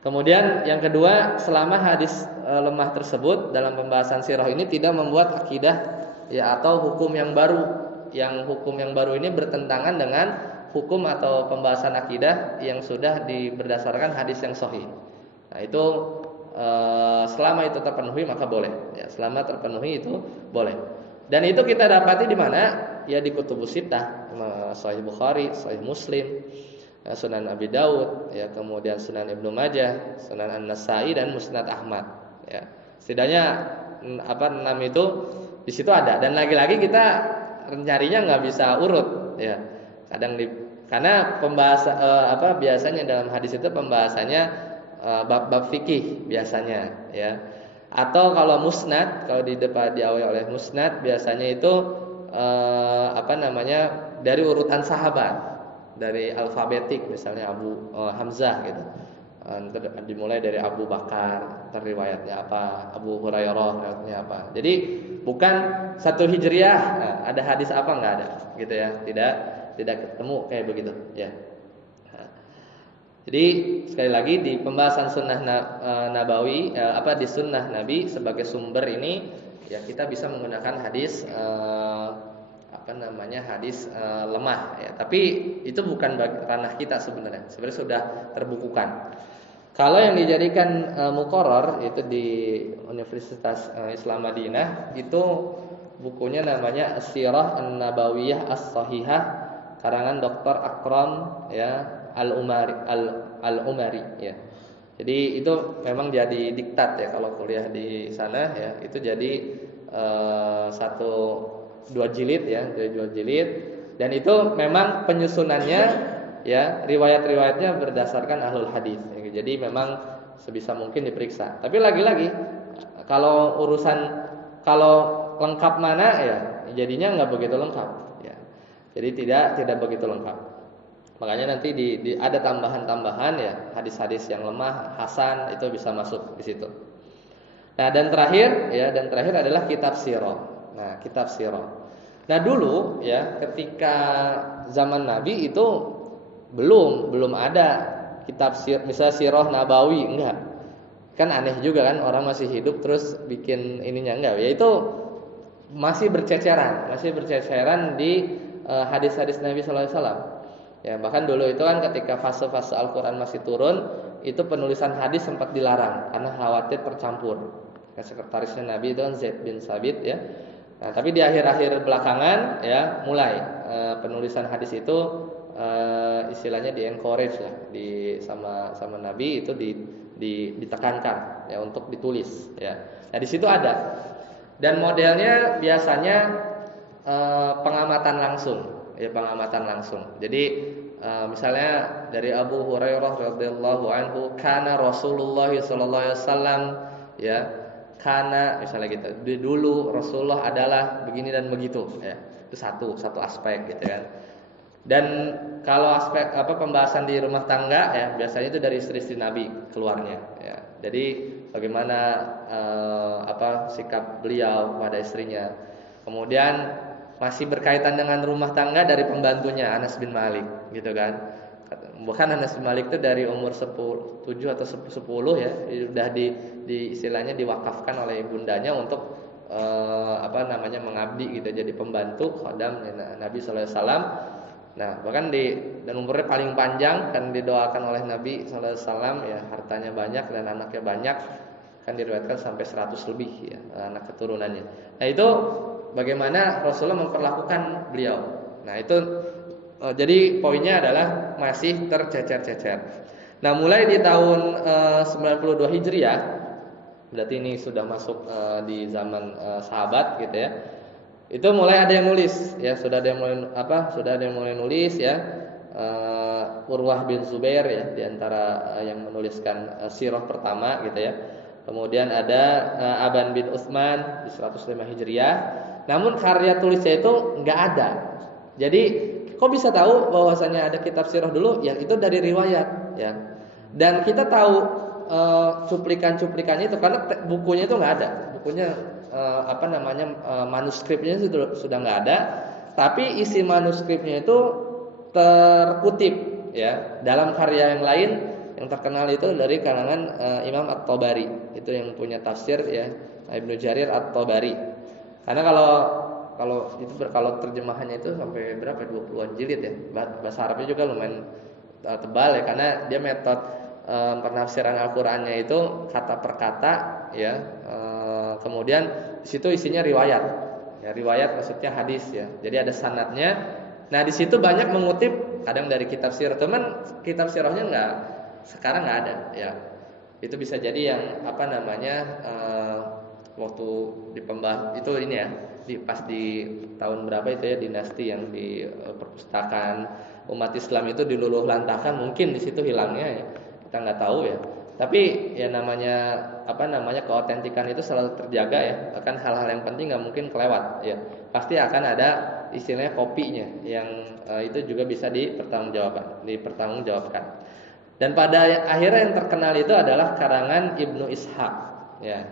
Kemudian yang kedua, selama hadis lemah tersebut dalam pembahasan sirah ini tidak membuat akidah ya atau hukum yang baru. Yang hukum yang baru ini bertentangan dengan hukum atau pembahasan akidah yang sudah berdasarkan hadis yang sahih. Nah, itu selama itu terpenuhi maka boleh. Ya, selama terpenuhi itu boleh. Dan itu kita dapati di mana? Ya di kutubus sittah, Sahih Bukhari, Sahih Muslim, Sunan Abi Daud, ya kemudian Sunan Ibnu Majah, Sunan An-Nasa'i dan Musnad Ahmad. Ya, setidaknya 6 itu di situ ada. Dan lagi-lagi kita nyarinya nggak bisa urut, ya. Karena biasanya dalam hadis itu pembahasannya bab-bab fikih biasanya, ya. Atau kalau musnad, kalau diawali oleh musnad biasanya itu dari urutan sahabat. Dari alfabetik misalnya Abu Hamzah gitu. Dimulai dari Abu Bakar, riwayatnya apa, Abu Hurairah riwayatnya apa. Jadi bukan satu hijriah ada hadis apa enggak ada gitu ya. Tidak ketemu kayak begitu ya. Jadi sekali lagi di pembahasan sunnah nabawi di sunnah Nabi sebagai sumber ini ya kita bisa menggunakan hadis hadis lemah ya, tapi itu bukan ranah kita sebenarnya sudah terbukukan. Kalau yang dijadikan muqarrar itu di Universitas Islam Madinah itu bukunya namanya As-Sirah An-Nabawiyah As-Sahihah karangan Dr. Akram ya Al-Umari ya. Jadi itu memang jadi diktat ya kalau kuliah di sana ya, itu jadi 2 jilid ya, dari 2 jilid, dan itu memang penyusunannya ya riwayat-riwayatnya berdasarkan ahlul hadis. Jadi memang sebisa mungkin diperiksa. Tapi lagi-lagi kalau lengkap mana ya jadinya nggak begitu lengkap ya. Jadi tidak begitu lengkap. Makanya nanti ada tambahan-tambahan ya, hadis-hadis yang lemah, hasan itu bisa masuk di situ. Nah, dan terakhir adalah kitab sirah. Nah, kitab sirah. Nah, dulu ya ketika zaman Nabi itu belum ada kitab misalnya sirah nabawi, enggak. Kan aneh juga kan orang masih hidup terus bikin ininya, enggak. Ya itu masih berceceran di hadis-hadis Nabi sallallahu alaihi wasallam. Ya, bahkan dulu itu kan ketika fase-fase Al-Qur'an masih turun, itu penulisan hadis sempat dilarang karena khawatir tercampur. Sekretarisnya Nabi itu kan Zaid bin Sabit ya. Nah, tapi di akhir-akhir belakangan ya mulai penulisan hadis itu istilahnya di-encourage lah sama Nabi itu ditekankan ya untuk ditulis ya. Nah, di situ ada. Dan modelnya biasanya pengamatan langsung. Jadi misalnya dari Abu Hurairah radhiyallahu anhu, kana Rasulullah sallallahu alaihi wasallam ya. Karena misalnya gitu, dulu Rasulullah adalah begini dan begitu ya. Itu satu aspek gitu kan. Dan kalau aspek pembahasan di rumah tangga ya biasanya itu dari istri-istri Nabi keluarnya ya. Jadi bagaimana sikap beliau pada istrinya. Kemudian masih berkaitan dengan rumah tangga dari pembantunya Anas bin Malik gitu kan. Bahkan Anas bin Malik itu dari umur 7 atau 10 ya sudah di istilahnya diwakafkan oleh ibundanya untuk mengabdi gitu, jadi pembantu khodam Nabi sallallahu alaihi wasallam. Nah, bahkan dan umurnya paling panjang kan didoakan oleh Nabi sallallahu alaihi wasallam ya, hartanya banyak dan anaknya banyak, kan diriwayatkan sampai 100 lebih ya anak keturunannya. Nah, itu bagaimana Rasulullah memperlakukan beliau. Nah, itu jadi poinnya adalah masih tercecer-cecer. Nah, mulai di tahun 92 Hijriah, berarti ini sudah masuk di zaman sahabat gitu ya. Itu mulai ada yang nulis ya, sudah ada yang mulai nulis ya. Urwah bin Zubair ya di antara yang menuliskan sirah pertama gitu ya. Kemudian ada Aban bin Utsman di 105 Hijriah. Namun karya tulisnya itu enggak ada. Jadi kok bisa tahu bahwasanya ada kitab sirah dulu? Ya itu dari riwayat ya. Dan kita tahu cuplikan-cuplikannya itu karena bukunya itu nggak ada. Bukunya manuskripnya sudah nggak ada, tapi isi manuskripnya itu terkutip ya dalam karya yang lain yang terkenal itu dari kalangan Imam At-Tabari, itu yang punya tafsir ya, Ibnu Jarir At-Tabari. Karena kalau terjemahannya itu sampai berapa 20-an jilid ya. Bahasa Arabnya juga lumayan tebal ya, karena dia metode penafsiran Al-Qur'annya itu kata per kata ya. Kemudian di situ isinya riwayat. Ya, riwayat maksudnya hadis ya. Jadi ada sanadnya. Nah, di situ banyak mengutip kadang dari kitab sirah, teman kitab sirahnya sekarang nggak ada ya. Itu bisa jadi yang waktu di pembahas itu ini ya, pas di tahun berapa itu ya, dinasti yang di perpustakaan umat Islam itu diluluh lantahkan, mungkin di situ hilangnya ya. Kita nggak tahu ya. Tapi ya namanya keautentikan itu selalu terjaga ya. Bahkan hal-hal yang penting nggak mungkin kelewat ya. Pasti akan ada istilahnya kopinya yang itu juga bisa dipertanggungjawabkan. Dan pada akhirnya yang terkenal itu adalah karangan Ibnu Ishaq ya.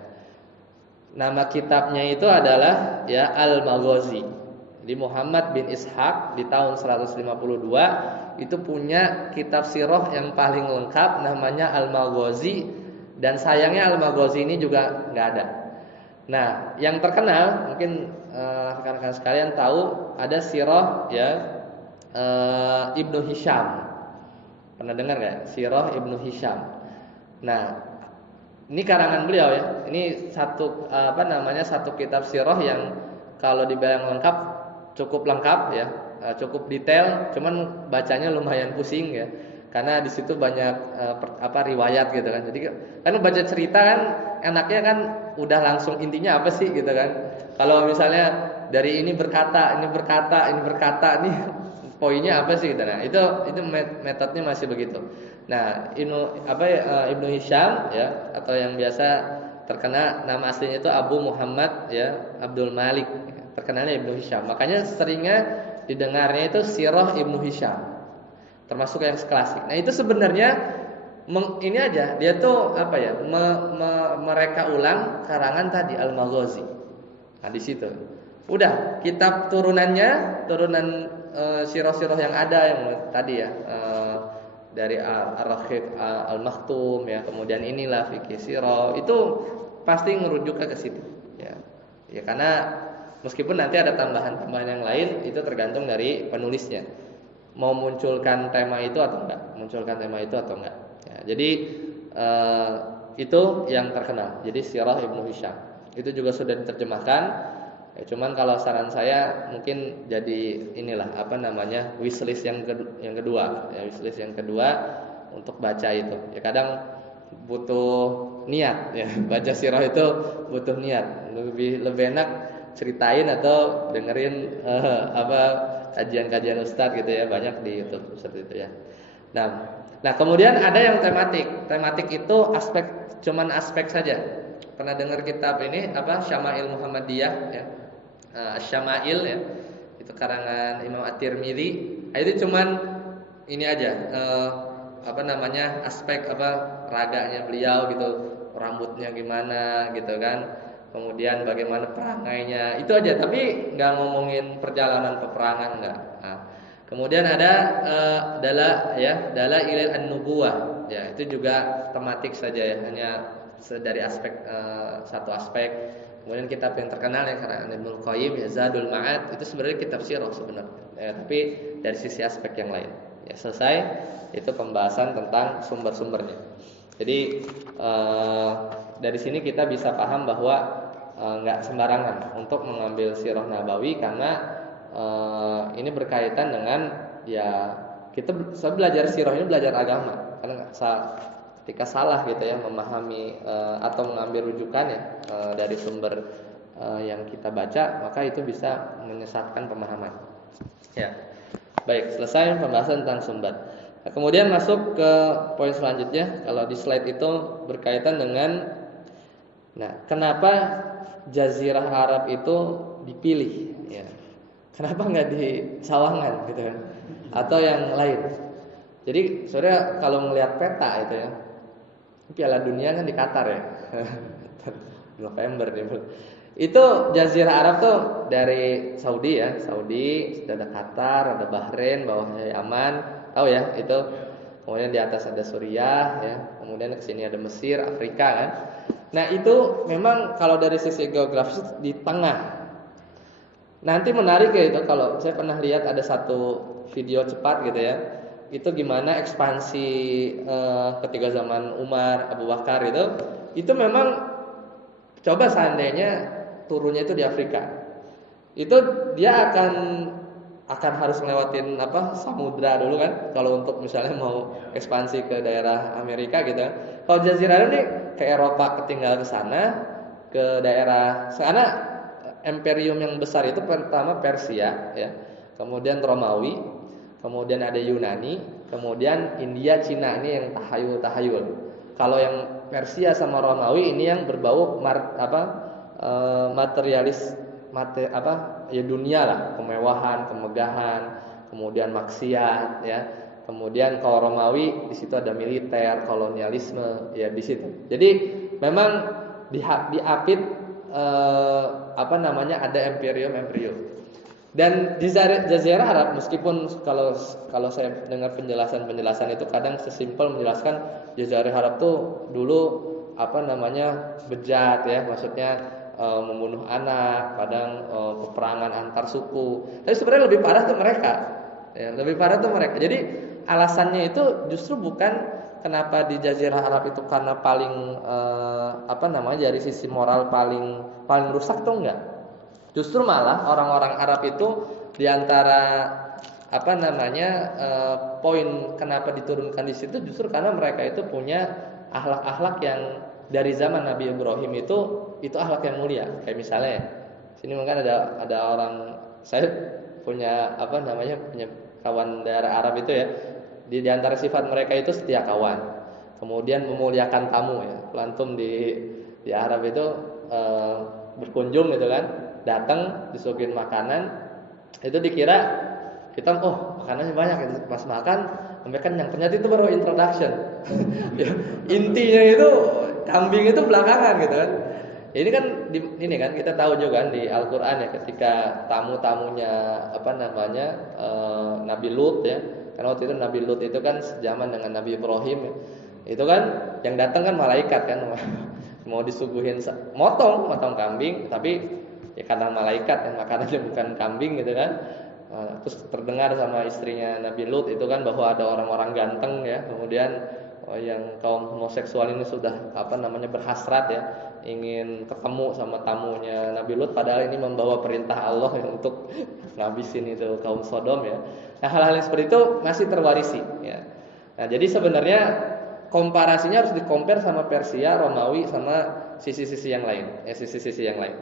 Nama kitabnya itu adalah ya Al-Maghazi. Di Muhammad bin Ishaq di tahun 152 itu punya kitab sirah yang paling lengkap, namanya Al-Maghazi, dan sayangnya Al-Maghazi ini juga nggak ada. Nah, yang terkenal mungkin rekan-rekan sekalian tahu ada sirah ya Ibnu Hisham. Pernah dengar nggak? Sirah Ibnu Hisham. Nah, ini karangan beliau ya. Ini satu kitab sirah yang kalau dibilang lengkap, cukup lengkap ya, cukup detail. Cuman bacanya lumayan pusing ya, karena di situ banyak riwayat gitu kan. Jadi kan baca cerita kan enaknya kan udah langsung intinya apa sih gitu kan. Kalau misalnya dari ini berkata, ini poinnya apa sih gitu. Nah, itu metodenya masih begitu. Nah, Ibnu Hisham ya, atau yang biasa terkenal nama aslinya itu Abu Muhammad ya, Abdul Malik. Terkenalnya Ibnu Hisham. Makanya seringnya didengarnya itu Sirah Ibnu Hisham. Termasuk yang klasik. Nah, itu sebenarnya ini aja, dia tuh mereka ulang karangan tadi Al-Maghazi. Nah, di situ. Udah, kitab turunan sirah-sirah yang ada yang tadi ya, dari Ar-Raqiq Al-Maktum ya, kemudian inilah fikih sirah, itu pasti ngerujuk ke situ ya. Ya karena meskipun nanti ada tambahan-tambahan yang lain, itu tergantung dari penulisnya mau munculkan tema itu atau enggak. Ya, jadi itu yang terkenal. Jadi sirah Ibnu Hisham itu juga sudah diterjemahkan. Ya, cuman kalau saran saya mungkin jadi wishlist yang kedua ya, wishlist yang kedua untuk baca itu. Ya kadang butuh niat ya, baca sirah itu butuh niat. Lebih enak ceritain atau dengerin kajian-kajian ustadz gitu ya, banyak di YouTube seperti itu ya. Nah kemudian ada yang tematik itu aspek saja. Pernah dengar kitab ini Syama'il Muhammadiyah ya, Syama'il ya, itu karangan Imam At-Tirmidzi. Itu cuman ini aja aspek raganya beliau gitu, rambutnya gimana gitu kan, kemudian bagaimana perangainya, itu aja, tapi nggak ngomongin perjalanan peperangan nggak. Nah, kemudian ada Dalail an-Nubuwah ya, itu juga tematik saja ya, hanya dari satu aspek. Kemudian kitab yang terkenal yang karena Ibnu Qayyim ya, Zadul Ma'ad, itu sebenarnya kitab sirah sebenarnya ya, tapi dari sisi aspek yang lain ya. Selesai itu pembahasan tentang sumber-sumbernya. Jadi dari sini kita bisa paham bahwa nggak sembarangan untuk mengambil sirah nabawi, karena ini berkaitan dengan ya, saya belajar sirah ini belajar agama. Karena ketika salah gitu ya memahami atau mengambil rujukan ya dari sumber yang kita baca, maka itu bisa menyesatkan pemahaman. Ya, baik, selesai pembahasan tentang sumber. Nah, kemudian masuk ke poin selanjutnya. Kalau di slide itu berkaitan dengan, kenapa Jazirah Arab itu dipilih? Ya, kenapa nggak di Sawangan gitu kan? Atau yang lain? Jadi saudara kalau melihat peta itu ya, Piala Dunia kan di Qatar ya. November nih. Itu Jazirah Arab tuh dari Saudi ya, Saudi, sudah ada Qatar, ada Bahrain, bawahnya Yaman, tahu ya itu. Kemudian di atas ada Suriah ya, kemudian ke sini ada Mesir, Afrika kan. Nah, itu memang kalau dari sisi geografis di tengah. Nanti menarik ya itu, kalau saya pernah lihat ada satu video cepat gitu ya. Itu gimana ekspansi ketika zaman Umar, Abu Bakar itu memang coba seandainya turunnya itu di Afrika. Itu dia akan harus ngelewatin samudra dulu kan kalau untuk misalnya mau ekspansi ke daerah Amerika gitu. Kalau Jazirah Arab nih ke Eropa ketinggal ke sana, ke daerah sana imperium yang besar itu pertama Persia ya, kemudian Romawi, kemudian ada Yunani, kemudian India, Cina ini yang tahayul. Kalau yang Persia sama Romawi ini yang berbau materialis, ya dunia lah, kemewahan, kemegahan, kemudian maksiat ya. Kemudian kalau Romawi di situ ada militer, kolonialisme ya di situ. Jadi memang diapit ada imperium. Dan di Jazirah Arab meskipun kalau saya dengar penjelasan itu kadang sesimpel menjelaskan Jazirah Arab tuh dulu bejat ya, maksudnya membunuh anak, kadang peperangan antar suku. Tapi sebenarnya lebih parah tuh mereka. Ya, lebih parah tuh mereka. Jadi alasannya itu justru bukan kenapa di Jazirah Arab itu karena paling dari sisi moral paling rusak tuh enggak. Justru malah orang-orang Arab itu diantara poin kenapa diturunkan di situ justru karena mereka itu punya akhlak-akhlak yang dari zaman Nabi Ibrahim itu akhlak yang mulia. Kayak misalnya sini mungkin ada orang, saya punya punya kawan daerah Arab itu ya. Di antara sifat mereka itu setia kawan. Kemudian memuliakan tamu ya. Pelantum di Arab itu berkunjung gitu kan. Datang disuguhin makanan, itu dikira kita makanannya banyak gitu. Pas makan sampai kenyang, ternyata itu baru introduction. Ya, intinya itu kambing itu belakangan gitu kan. Ini kan kita tahu juga kan di Al-Qur'an ya, ketika tamu-tamunya Nabi Lut ya. Karena waktu itu Nabi Lut itu kan sejaman dengan Nabi Ibrahim ya. Itu kan yang datang kan malaikat kan. Mau disuguhin motong kambing, tapi ya karena malaikat dan makanannya bukan kambing gitu kan. Terus terdengar sama istrinya Nabi Lut itu kan bahwa ada orang-orang ganteng ya. Kemudian yang kaum homoseksual ini sudah berhasrat ya, ingin ketemu sama tamunya Nabi Lut, padahal ini membawa perintah Allah untuk ngabisin itu kaum Sodom ya. Nah, hal-hal yang seperti itu masih terwarisi ya. Nah, jadi sebenarnya komparasinya harus dikompar sama Persia, Romawi sama sisi-sisi yang lain, sisi-sisi yang lain.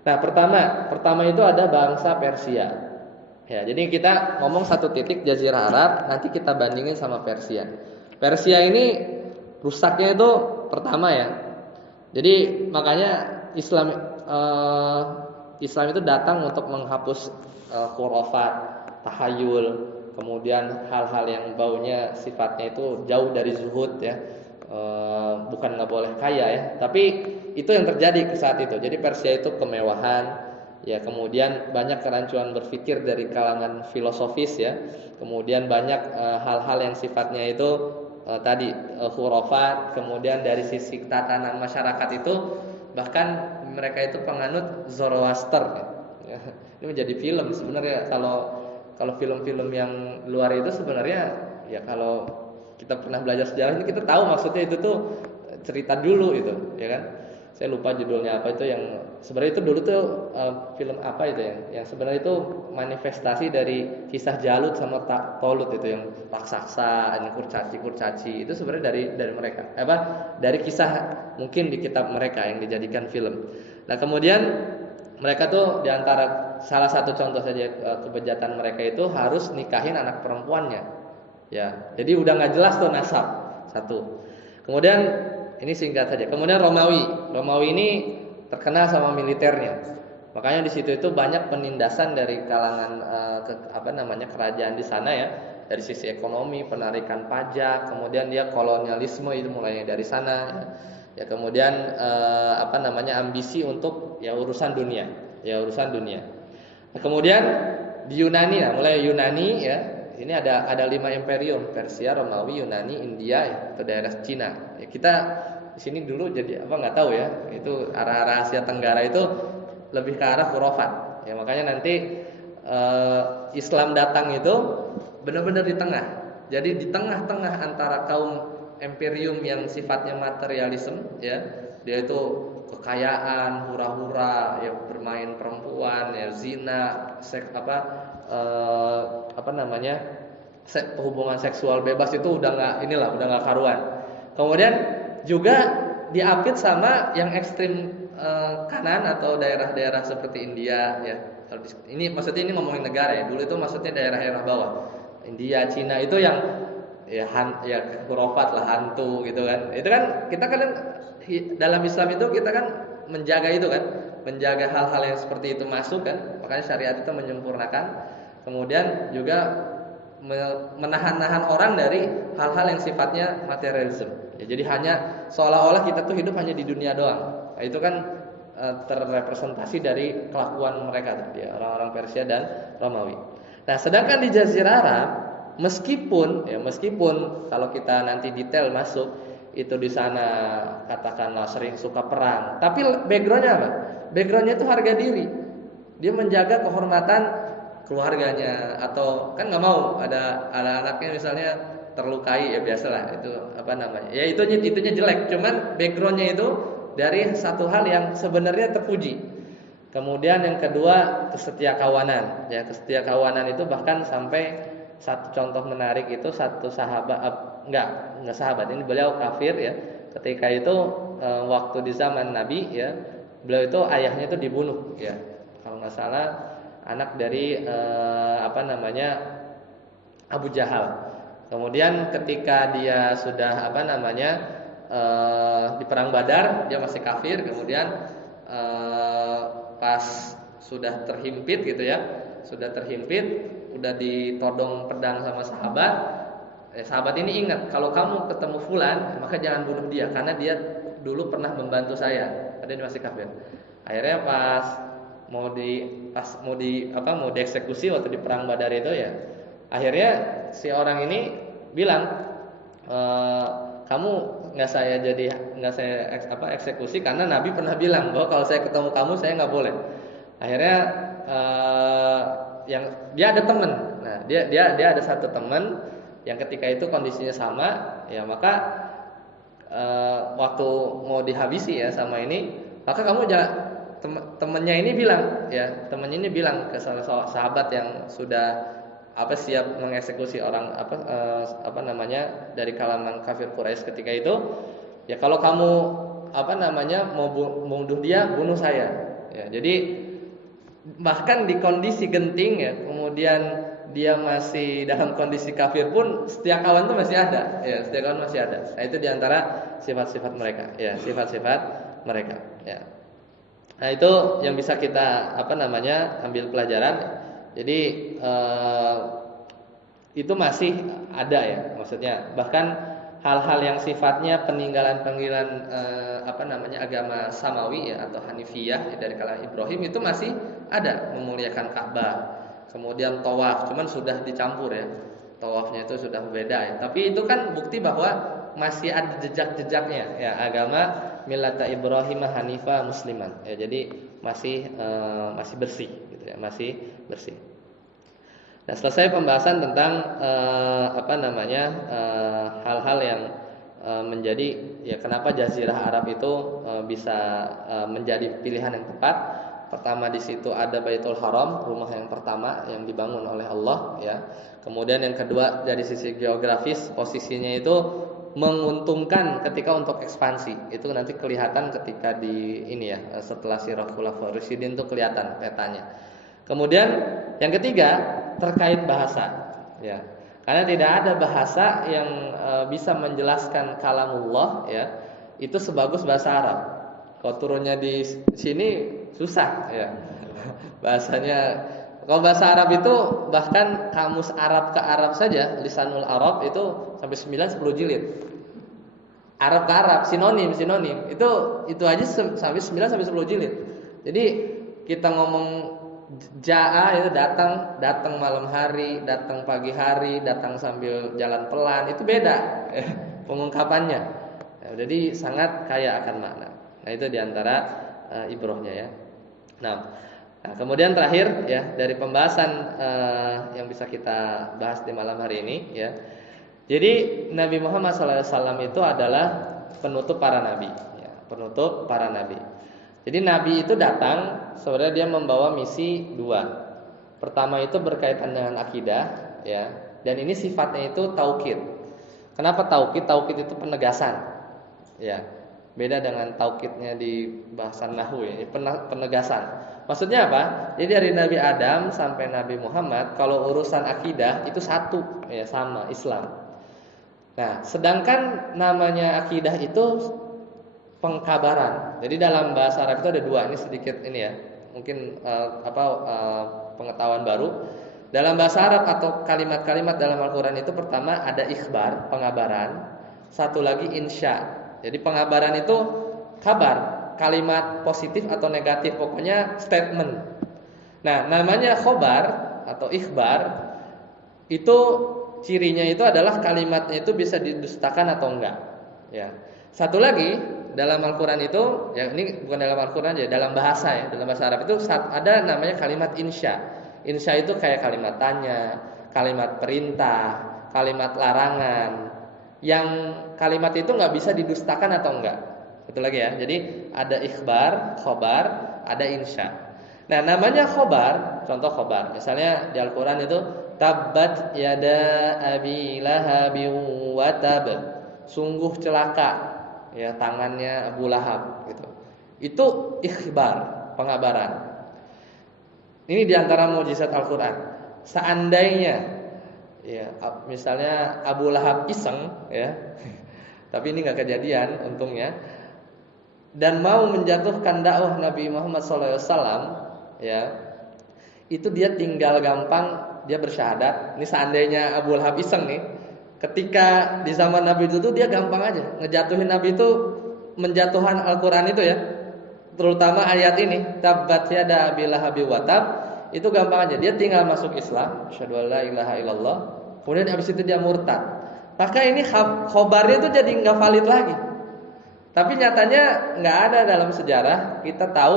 Nah, pertama itu ada bangsa Persia. Ya, jadi kita ngomong satu titik Jazirah Arab, nanti kita bandingin sama Persia. Persia ini rusaknya itu pertama ya. Jadi makanya Islam itu datang untuk menghapus khurafat, tahayul, kemudian hal-hal yang baunya sifatnya itu jauh dari zuhud ya. Bukan nggak boleh kaya ya, tapi itu yang terjadi ke saat itu. Jadi Persia itu kemewahan ya, kemudian banyak kerancuan berpikir dari kalangan filosofis ya, kemudian banyak hal-hal yang sifatnya itu khurafat, kemudian dari sisi tatanan masyarakat itu bahkan mereka itu penganut Zoroaster ya. Ini menjadi film sebenarnya. Kalau film-film yang luar itu sebenarnya ya, kalau kita pernah belajar sejarah ini kita tahu maksudnya itu tuh cerita dulu itu ya kan. Saya lupa judulnya apa itu, yang sebenarnya itu dulu tuh film apa itu yang sebenarnya itu manifestasi dari kisah Jalut sama Tolut itu, yang raksasa, ini kurcaci itu sebenarnya dari mereka. Dari kisah mungkin di kitab mereka yang dijadikan film. Nah, kemudian mereka tuh diantara salah satu contoh saja kebejatan mereka itu harus nikahin anak perempuannya. Ya, jadi udah nggak jelas tuh nasab satu. Kemudian ini singkat saja. Kemudian Romawi ini terkenal sama militernya. Makanya di situ itu banyak penindasan dari kalangan kerajaan di sana ya. dari sisi ekonomi, penarikan pajak, kemudian dia kolonialisme itu mulainya dari sana ya. Ya kemudian ambisi untuk ya urusan dunia, Nah, kemudian di Yunani, mulai Yunani ya, ini ada 5 imperium, Persia, Romawi, Yunani, India ya, atau daerah Cina. Ya, kita di sini dulu jadi nggak tahu ya, itu arah Asia Tenggara itu lebih ke arah khurafat. Ya makanya nanti Islam datang itu benar-benar di tengah. Jadi di tengah-tengah antara kaum imperium yang sifatnya materialisme ya, dia itu kekayaan, hura-hura, ya bermain perempuan, ya zina, hubungan seksual bebas itu udah nggak karuan. Kemudian juga diapit sama yang ekstrim kanan atau daerah-daerah seperti India ya. Ini maksudnya ini ngomongin negara ya. Dulu itu maksudnya daerah-daerah bawah. India, Cina itu yang ya khurafat lah, hantu gitu kan. Itu kan kita kan dalam Islam itu kita kan menjaga itu kan, menjaga hal-hal yang seperti itu masuk kan. Makanya syariat itu menyempurnakan. Kemudian juga menahan-nahan orang dari hal-hal yang sifatnya materialisme. Ya, jadi hanya seolah-olah kita tuh hidup hanya di dunia doang. Nah, itu kan terrepresentasi dari kelakuan mereka tadi ya, orang-orang Persia dan Romawi. Nah, sedangkan di Jazirah Arab meskipun kalau kita nanti detail masuk itu di sana katakanlah sering suka perang, tapi backgroundnya apa? Backgroundnya itu harga diri. Dia menjaga kehormatan keluarganya, atau kan nggak mau ada anaknya misalnya terlukai ya biasalah itu ya itunya jelek, cuman backgroundnya itu dari satu hal yang sebenarnya terpuji. Kemudian yang kedua kesetiakawanan ya, kesetiakawanan itu bahkan sampai satu contoh menarik itu satu sahabat enggak sahabat, ini beliau kafir ya, ketika itu waktu di zaman Nabi ya, beliau itu ayahnya itu dibunuh ya, kalau nggak salah anak dari Abu Jahal. Kemudian ketika dia sudah di perang Badar, dia masih kafir. Kemudian pas sudah terhimpit gitu ya, udah ditodong pedang sama sahabat. Sahabat ini ingat, kalau kamu ketemu fulan maka jangan bunuh dia, karena dia dulu pernah membantu saya. Dia masih kafir. Akhirnya pas mau dieksekusi waktu di perang Badar itu ya, akhirnya si orang ini bilang, kamu nggak saya eksekusi karena Nabi pernah bilang bahwa kalau saya ketemu kamu saya nggak boleh. Akhirnya yang dia ada teman, nah dia ada satu teman yang ketika itu kondisinya sama ya, maka waktu mau dihabisi ya sama ini, maka kamu jangan, temennya ini bilang ke salah sahabat yang sudah siap mengeksekusi orang dari kalangan kafir Quraisy ketika itu, ya kalau kamu mau bunuh dia, bunuh saya ya. Jadi bahkan di kondisi genting ya, kemudian dia masih dalam kondisi kafir pun setia kawan itu masih ada ya, Nah itu diantara sifat-sifat mereka ya, ya. Nah itu yang bisa kita ambil pelajaran. Jadi itu masih ada ya, maksudnya bahkan hal-hal yang sifatnya peninggalan agama Samawi ya, atau Hanifiyah ya, dari kalangan Ibrahim itu masih ada, memuliakan Ka'bah. Kemudian tawaf, cuman sudah dicampur ya, tawafnya itu sudah beda ya. Tapi itu kan bukti bahwa masih ada jejak-jejaknya ya, agama millata Ibrahim Hanifah Musliman ya. Jadi masih bersih gitu ya, masih bersih. Nah, selesai pembahasan tentang hal-hal yang menjadi ya kenapa Jazirah Arab itu bisa menjadi pilihan yang tepat. Pertama di situ ada Baitul Haram, rumah yang pertama yang dibangun oleh Allah ya. Kemudian yang kedua dari sisi geografis posisinya itu menguntungkan ketika untuk ekspansi. Itu nanti kelihatan ketika di ini ya, setelah Sirah Khulafaur Rasyidin itu kelihatan petanya. Kemudian yang ketiga terkait bahasa ya. Karena tidak ada bahasa yang bisa menjelaskan kalamullah ya, itu sebagus bahasa Arab. Kalau turunnya di sini susah ya. Bahasanya Kalau bahasa Arab itu bahkan kamus Arab ke Arab saja, lisanul Arab itu sampai 9 10 jilid. Arab ke Arab, sinonim itu aja sampai 9 sampai 10 jilid. Jadi kita ngomong jaa itu datang malam hari, datang pagi hari, datang sambil jalan pelan, itu beda pengungkapannya. Ya, jadi sangat kaya akan makna. Nah, itu diantara ibrohnya ya. Nah, kemudian terakhir ya dari pembahasan yang bisa kita bahas di malam hari ini ya. Jadi Nabi Muhammad SAW itu adalah penutup para nabi, ya, penutup para nabi. Jadi nabi itu datang sebenarnya dia membawa misi dua. Pertama itu berkaitan dengan akidah, ya, dan ini sifatnya itu taukid. Kenapa taukid? Taukid itu penegasan, ya. Beda dengan taukidnya di bahasa nahwu ya, penegasan. Maksudnya apa? Jadi dari Nabi Adam sampai Nabi Muhammad kalau urusan akidah itu satu, ya sama Islam. Nah, sedangkan namanya akidah itu pengkabaran. Jadi dalam bahasa Arab itu ada dua. Ini sedikit ini ya, mungkin pengetahuan baru. Dalam bahasa Arab atau kalimat-kalimat dalam Al-Quran itu pertama ada ikhbar, pengabaran. Satu lagi insya. Jadi pengabaran itu kabar, kalimat positif atau negatif, pokoknya statement. Nah, namanya khobar atau ikhbar itu cirinya itu adalah kalimatnya itu bisa didustakan atau enggak. Ya. Satu lagi dalam Al-Quran itu, ya ini bukan dalam Al-Quran aja, dalam bahasa ya, dalam bahasa Arab itu ada namanya kalimat insya. Insya itu kayak kalimat tanya, kalimat perintah, kalimat larangan. Yang kalimat itu nggak bisa didustakan atau enggak. Itu lagi ya. Jadi ada ikhbar, khobar, ada insya. Nah, namanya khobar, contoh khobar. Misalnya di Al-Quran itu tabbat yada abi lahabin wa tab. Sungguh celaka ya tangannya Abu Lahab gitu. Itu ikhbar, pengabaran. Ini diantara mukjizat Al-Quran. Seandainya ya misalnya Abu Lahab iseng ya, tapi ini nggak kejadian untungnya, dan mau menjatuhkan dakwah Nabi Muhammad SAW ya, itu dia tinggal gampang dia bersyahadat. Ini seandainya Abu Lahab iseng nih, ketika di zaman Nabi itu dia gampang aja ngejatuhin Nabi itu, menjatuhkan Al-Quran itu ya, terutama ayat ini tabbat yada abi lahabi wa tab, itu gampang aja. Dia tinggal masuk Islam, asyhadu alla ilaha illallah, kemudian habis itu dia murtad. Maka ini khobarnya itu jadi nggak valid lagi. Tapi nyatanya nggak ada dalam sejarah kita tahu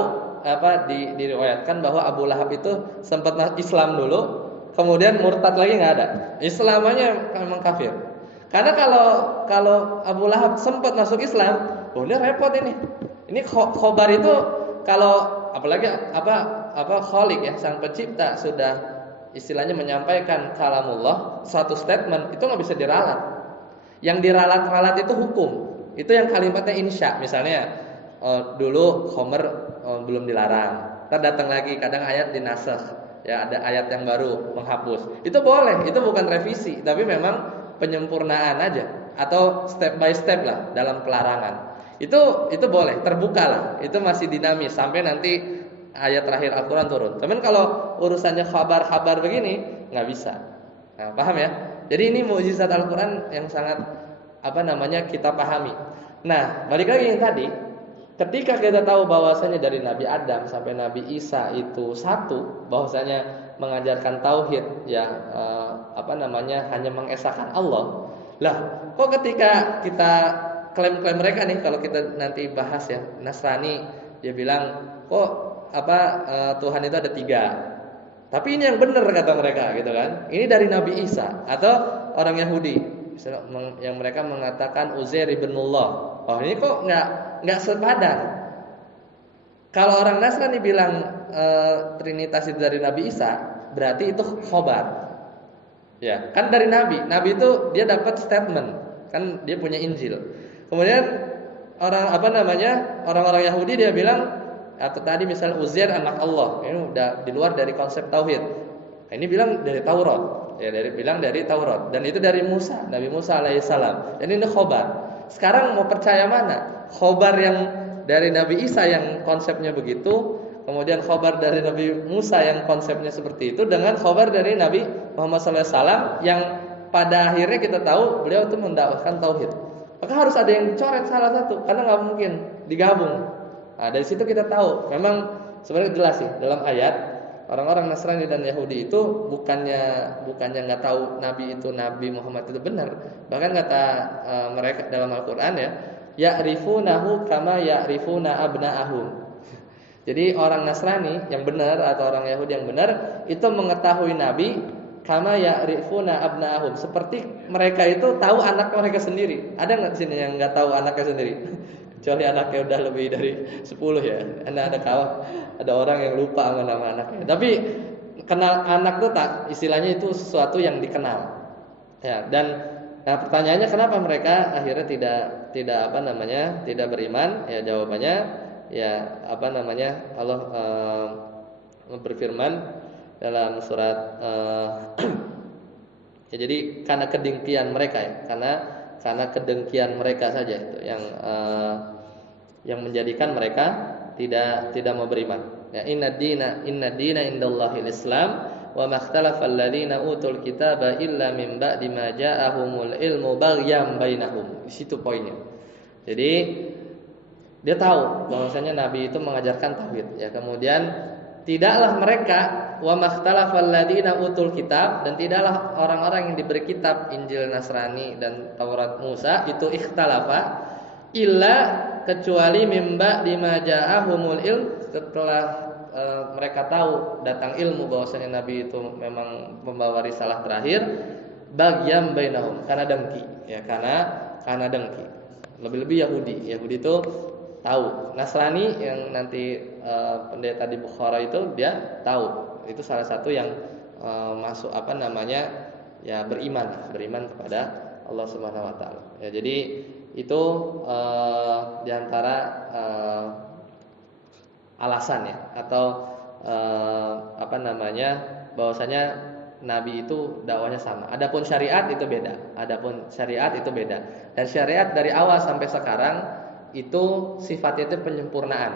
diriwayatkan bahwa Abu Lahab itu sempat Islam dulu, kemudian murtad lagi, nggak ada. Islamannya memang kafir. Karena kalau Abu Lahab sempat masuk Islam, boleh repot ini. Ini khobar itu kalau apalagi Khalik ya, sang pencipta sudah istilahnya menyampaikan kalamullah, suatu statement itu nggak bisa diralat. Yang diralat-ralat itu hukum. Itu yang kalimatnya insya. Misalnya dulu khomer belum dilarang, ntar datang lagi kadang ayat dinasakh, ya ada ayat yang baru menghapus. Itu boleh, itu bukan revisi, tapi memang penyempurnaan aja atau step by step lah dalam pelarangan. Itu boleh, terbuka lah. Itu masih dinamis sampai nanti ayat terakhir Al-Quran turun. Tapi kalau urusannya kabar-kabar begini nggak bisa. Nah, paham ya? Jadi ini mukjizat Al-Quran yang sangat kita pahami. Nah, balik lagi yang tadi, ketika kita tahu bahwasanya dari Nabi Adam sampai Nabi Isa itu satu, bahwasanya mengajarkan tauhid ya hanya mengesahkan Allah. Lah, kok ketika kita klaim-klaim mereka nih, kalau kita nanti bahas ya, Nasrani dia bilang kok Tuhan itu ada 3. Tapi ini yang benar kata mereka gitu kan. Ini dari Nabi Isa. Atau orang Yahudi yang mereka mengatakan Uzair ibnullah. Oh, ini kok enggak sepadan. Kalau orang Nasrani bilang Trinitas itu dari Nabi Isa, berarti itu khobar. Ya, kan dari Nabi. Nabi itu dia dapat statement, kan dia punya Injil. Kemudian orang-orang Yahudi dia bilang, atau tadi misalnya Uzair anak Allah, ini udah di luar dari konsep tauhid. Ini bilang dari Taurat, ya bilang dari Taurat, dan itu dari Musa, Nabi Musa alaihissalam. Dan ini khobar. Sekarang mau percaya mana? Khobar yang dari Nabi Isa yang konsepnya begitu, kemudian khabar dari Nabi Musa yang konsepnya seperti itu dengan khabar dari Nabi Muhammad SAW yang pada akhirnya kita tahu beliau itu mendakwahkan tauhid. Maka harus ada yang dicoret salah satu karena nggak mungkin digabung. Nah, dari situ kita tahu memang sebenarnya jelas sih dalam ayat orang-orang Nasrani dan Yahudi itu bukannya nggak tahu Nabi itu Nabi Muhammad itu benar. Bahkan kata mereka dalam Al-Qur'an ya, ya'rifunahu kama ya'rifuna abna'ahum. Jadi orang Nasrani yang benar atau orang Yahudi yang benar itu mengetahui Nabi kama ya'rifuna abna'ahum, seperti mereka itu tahu anak mereka sendiri. Ada nggak di sini yang nggak tahu anaknya sendiri? Kecuali anaknya udah lebih dari 10 ya. Ada orang yang lupa sama nama anaknya. Tapi kenal anak tuh tak istilahnya itu sesuatu yang dikenal. Ya, dan nah pertanyaannya kenapa mereka akhirnya tidak beriman? Ya jawabannya ya Allah berfirman dalam surat ya jadi karena kedengkian mereka ya, karena kedengkian mereka saja itu yang menjadikan mereka tidak mau beriman. Ya inna dina indallahil Islam wa makhtalafal ladzina utul kitaba illa min ba'di ma ja'ahumul ilmu baghyan bainahum. Di situ poinnya. Jadi dia tahu bahwasanya Nabi itu mengajarkan tauhid ya. Kemudian tidaklah mereka wa makhtalafal ladzina utul kitab, dan tidaklah orang-orang yang diberi kitab Injil Nasrani dan Taurat Musa itu ikhtalafa illa kecuali mimba dimaja'ahumul ilm, setelah mereka tahu datang ilmu bahwasanya Nabi itu memang membawa risalah terakhir, baghyan bainahum, karena dengki ya, karena dengki. Lebih-lebih Yahudi itu tahu. Nasrani yang nanti pendeta di Bukhara itu dia tahu. Itu salah satu yang masuk ya beriman kepada Allah Subhanahu wa taala. Ya, jadi itu diantara alasan ya, atau bahwasanya Nabi itu dakwahnya sama. Adapun syariat itu beda. Dan syariat dari awal sampai sekarang itu sifatnya itu penyempurnaan,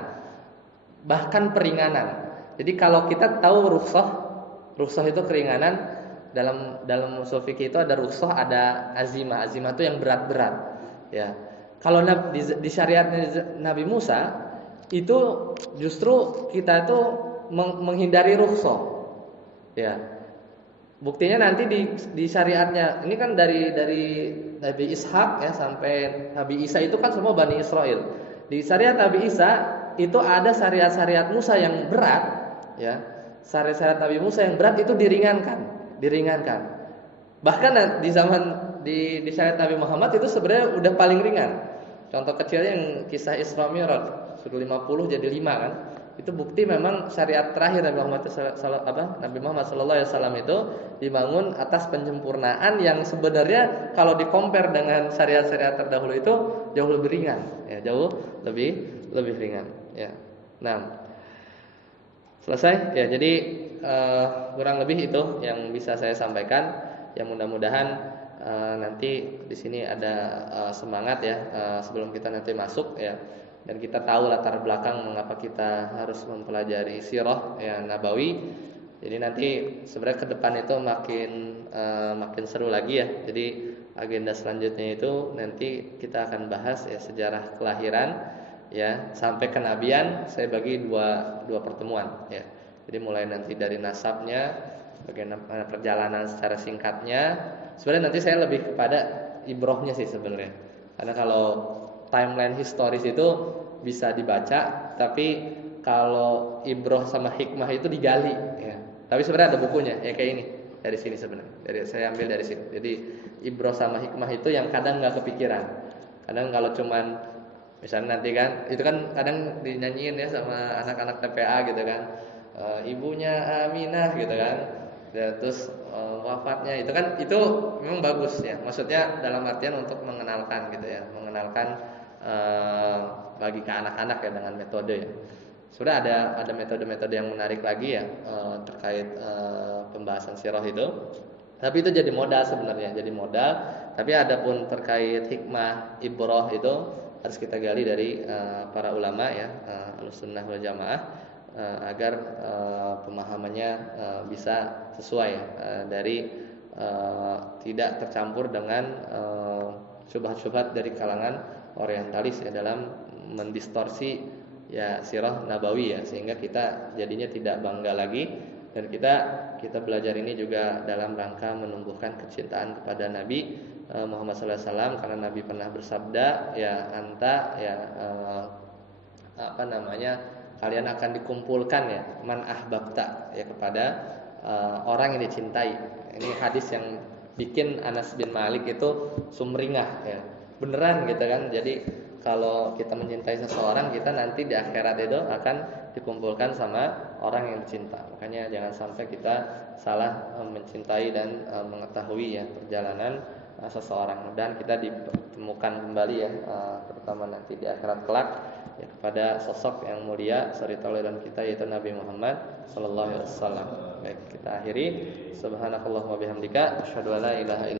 bahkan peringanan. Jadi kalau kita tahu rukhsah itu keringanan. Dalam ushul fikih itu ada rukhsah, ada azimah. Azimah itu yang berat-berat. Ya. Kalau di syariatnya Nabi Musa itu justru kita itu menghindari rukhsah. Ya. Buktinya nanti di syariatnya ini kan dari Nabi Ishak ya sampai Nabi Isa itu kan semua Bani Israel. Di syariat Nabi Isa itu ada syariat-syariat Musa yang berat ya. Syariat-syariat Nabi Musa yang berat itu diringankan. Bahkan di zaman di syariat Nabi Muhammad itu sebenarnya udah paling ringan. Contoh kecilnya yang kisah Isra Mi'raj, suruh 50 jadi 5 kan. Itu bukti memang syariat terakhir Nabi Muhammad sallallahu alaihi wasallam itu dibangun atas penyempurnaan yang sebenarnya kalau di-compare dengan syariat-syariat terdahulu itu jauh lebih ringan ya, jauh lebih ringan ya. Nah, selesai ya. Jadi kurang lebih itu yang bisa saya sampaikan. Yang mudah-mudahan nanti di sini ada semangat ya sebelum kita nanti masuk ya, dan kita tahu latar belakang mengapa kita harus mempelajari sirah ya Nabawi. Jadi nanti sebenarnya ke depan itu makin seru lagi ya. Jadi agenda selanjutnya itu nanti kita akan bahas ya sejarah kelahiran ya sampai kenabian. Saya bagi dua pertemuan ya. Jadi mulai nanti dari nasabnya, bagaimana perjalanan secara singkatnya. Sebenarnya nanti saya lebih kepada ibrohnya sih sebenarnya. Karena kalau timeline historis itu bisa dibaca, tapi kalau ibroh sama hikmah itu digali ya. Tapi sebenarnya ada bukunya ya kayak ini. Dari sini sebenarnya. Saya ambil dari sini. Jadi ibroh sama hikmah itu yang kadang nggak kepikiran. Kadang kalau cuman misalnya nanti kan itu kan kadang dinyanyiin ya sama anak-anak TPA gitu kan. Ibunya Aminah gitu kan. Ya, terus wafatnya itu kan itu memang bagus ya. Maksudnya dalam artian untuk mengenalkan gitu ya, mengenalkan bagi ke anak-anak ya dengan metode ya. Sudah ada metode-metode yang menarik lagi ya terkait pembahasan sirah itu. Tapi itu jadi modal sebenarnya, jadi modal. Tapi adapun terkait hikmah ibroh itu harus kita gali dari para ulama ya, Ahlussunnah wal Jamaah. agar pemahamannya bisa sesuai dari tidak tercampur dengan syubhat-syubhat dari kalangan orientalis ya dalam mendistorsi ya sirah nabawi ya, sehingga kita jadinya tidak bangga lagi. Dan kita belajar ini juga dalam rangka menumbuhkan kecintaan kepada Nabi Muhammad SAW, karena Nabi pernah bersabda ya anta ya kalian akan dikumpulkan ya man ahbabta ya kepada orang yang dicintai. Ini hadis yang bikin Anas bin Malik itu sumringah ya, beneran gitu kan. Jadi kalau kita mencintai seseorang, kita nanti di akhirat itu akan dikumpulkan sama orang yang dicinta. Makanya jangan sampai kita salah mencintai dan mengetahui ya perjalanan seseorang, dan kita dipertemukan kembali ya terutama nanti di akhirat kelak ya kepada sosok yang mulia suri tauladan kita, yaitu Nabi Muhammad sallallahu alaihi wasallam. Baik, kita akhiri. Subhanakallahumma bihamdika asyhadu an la ilaha illa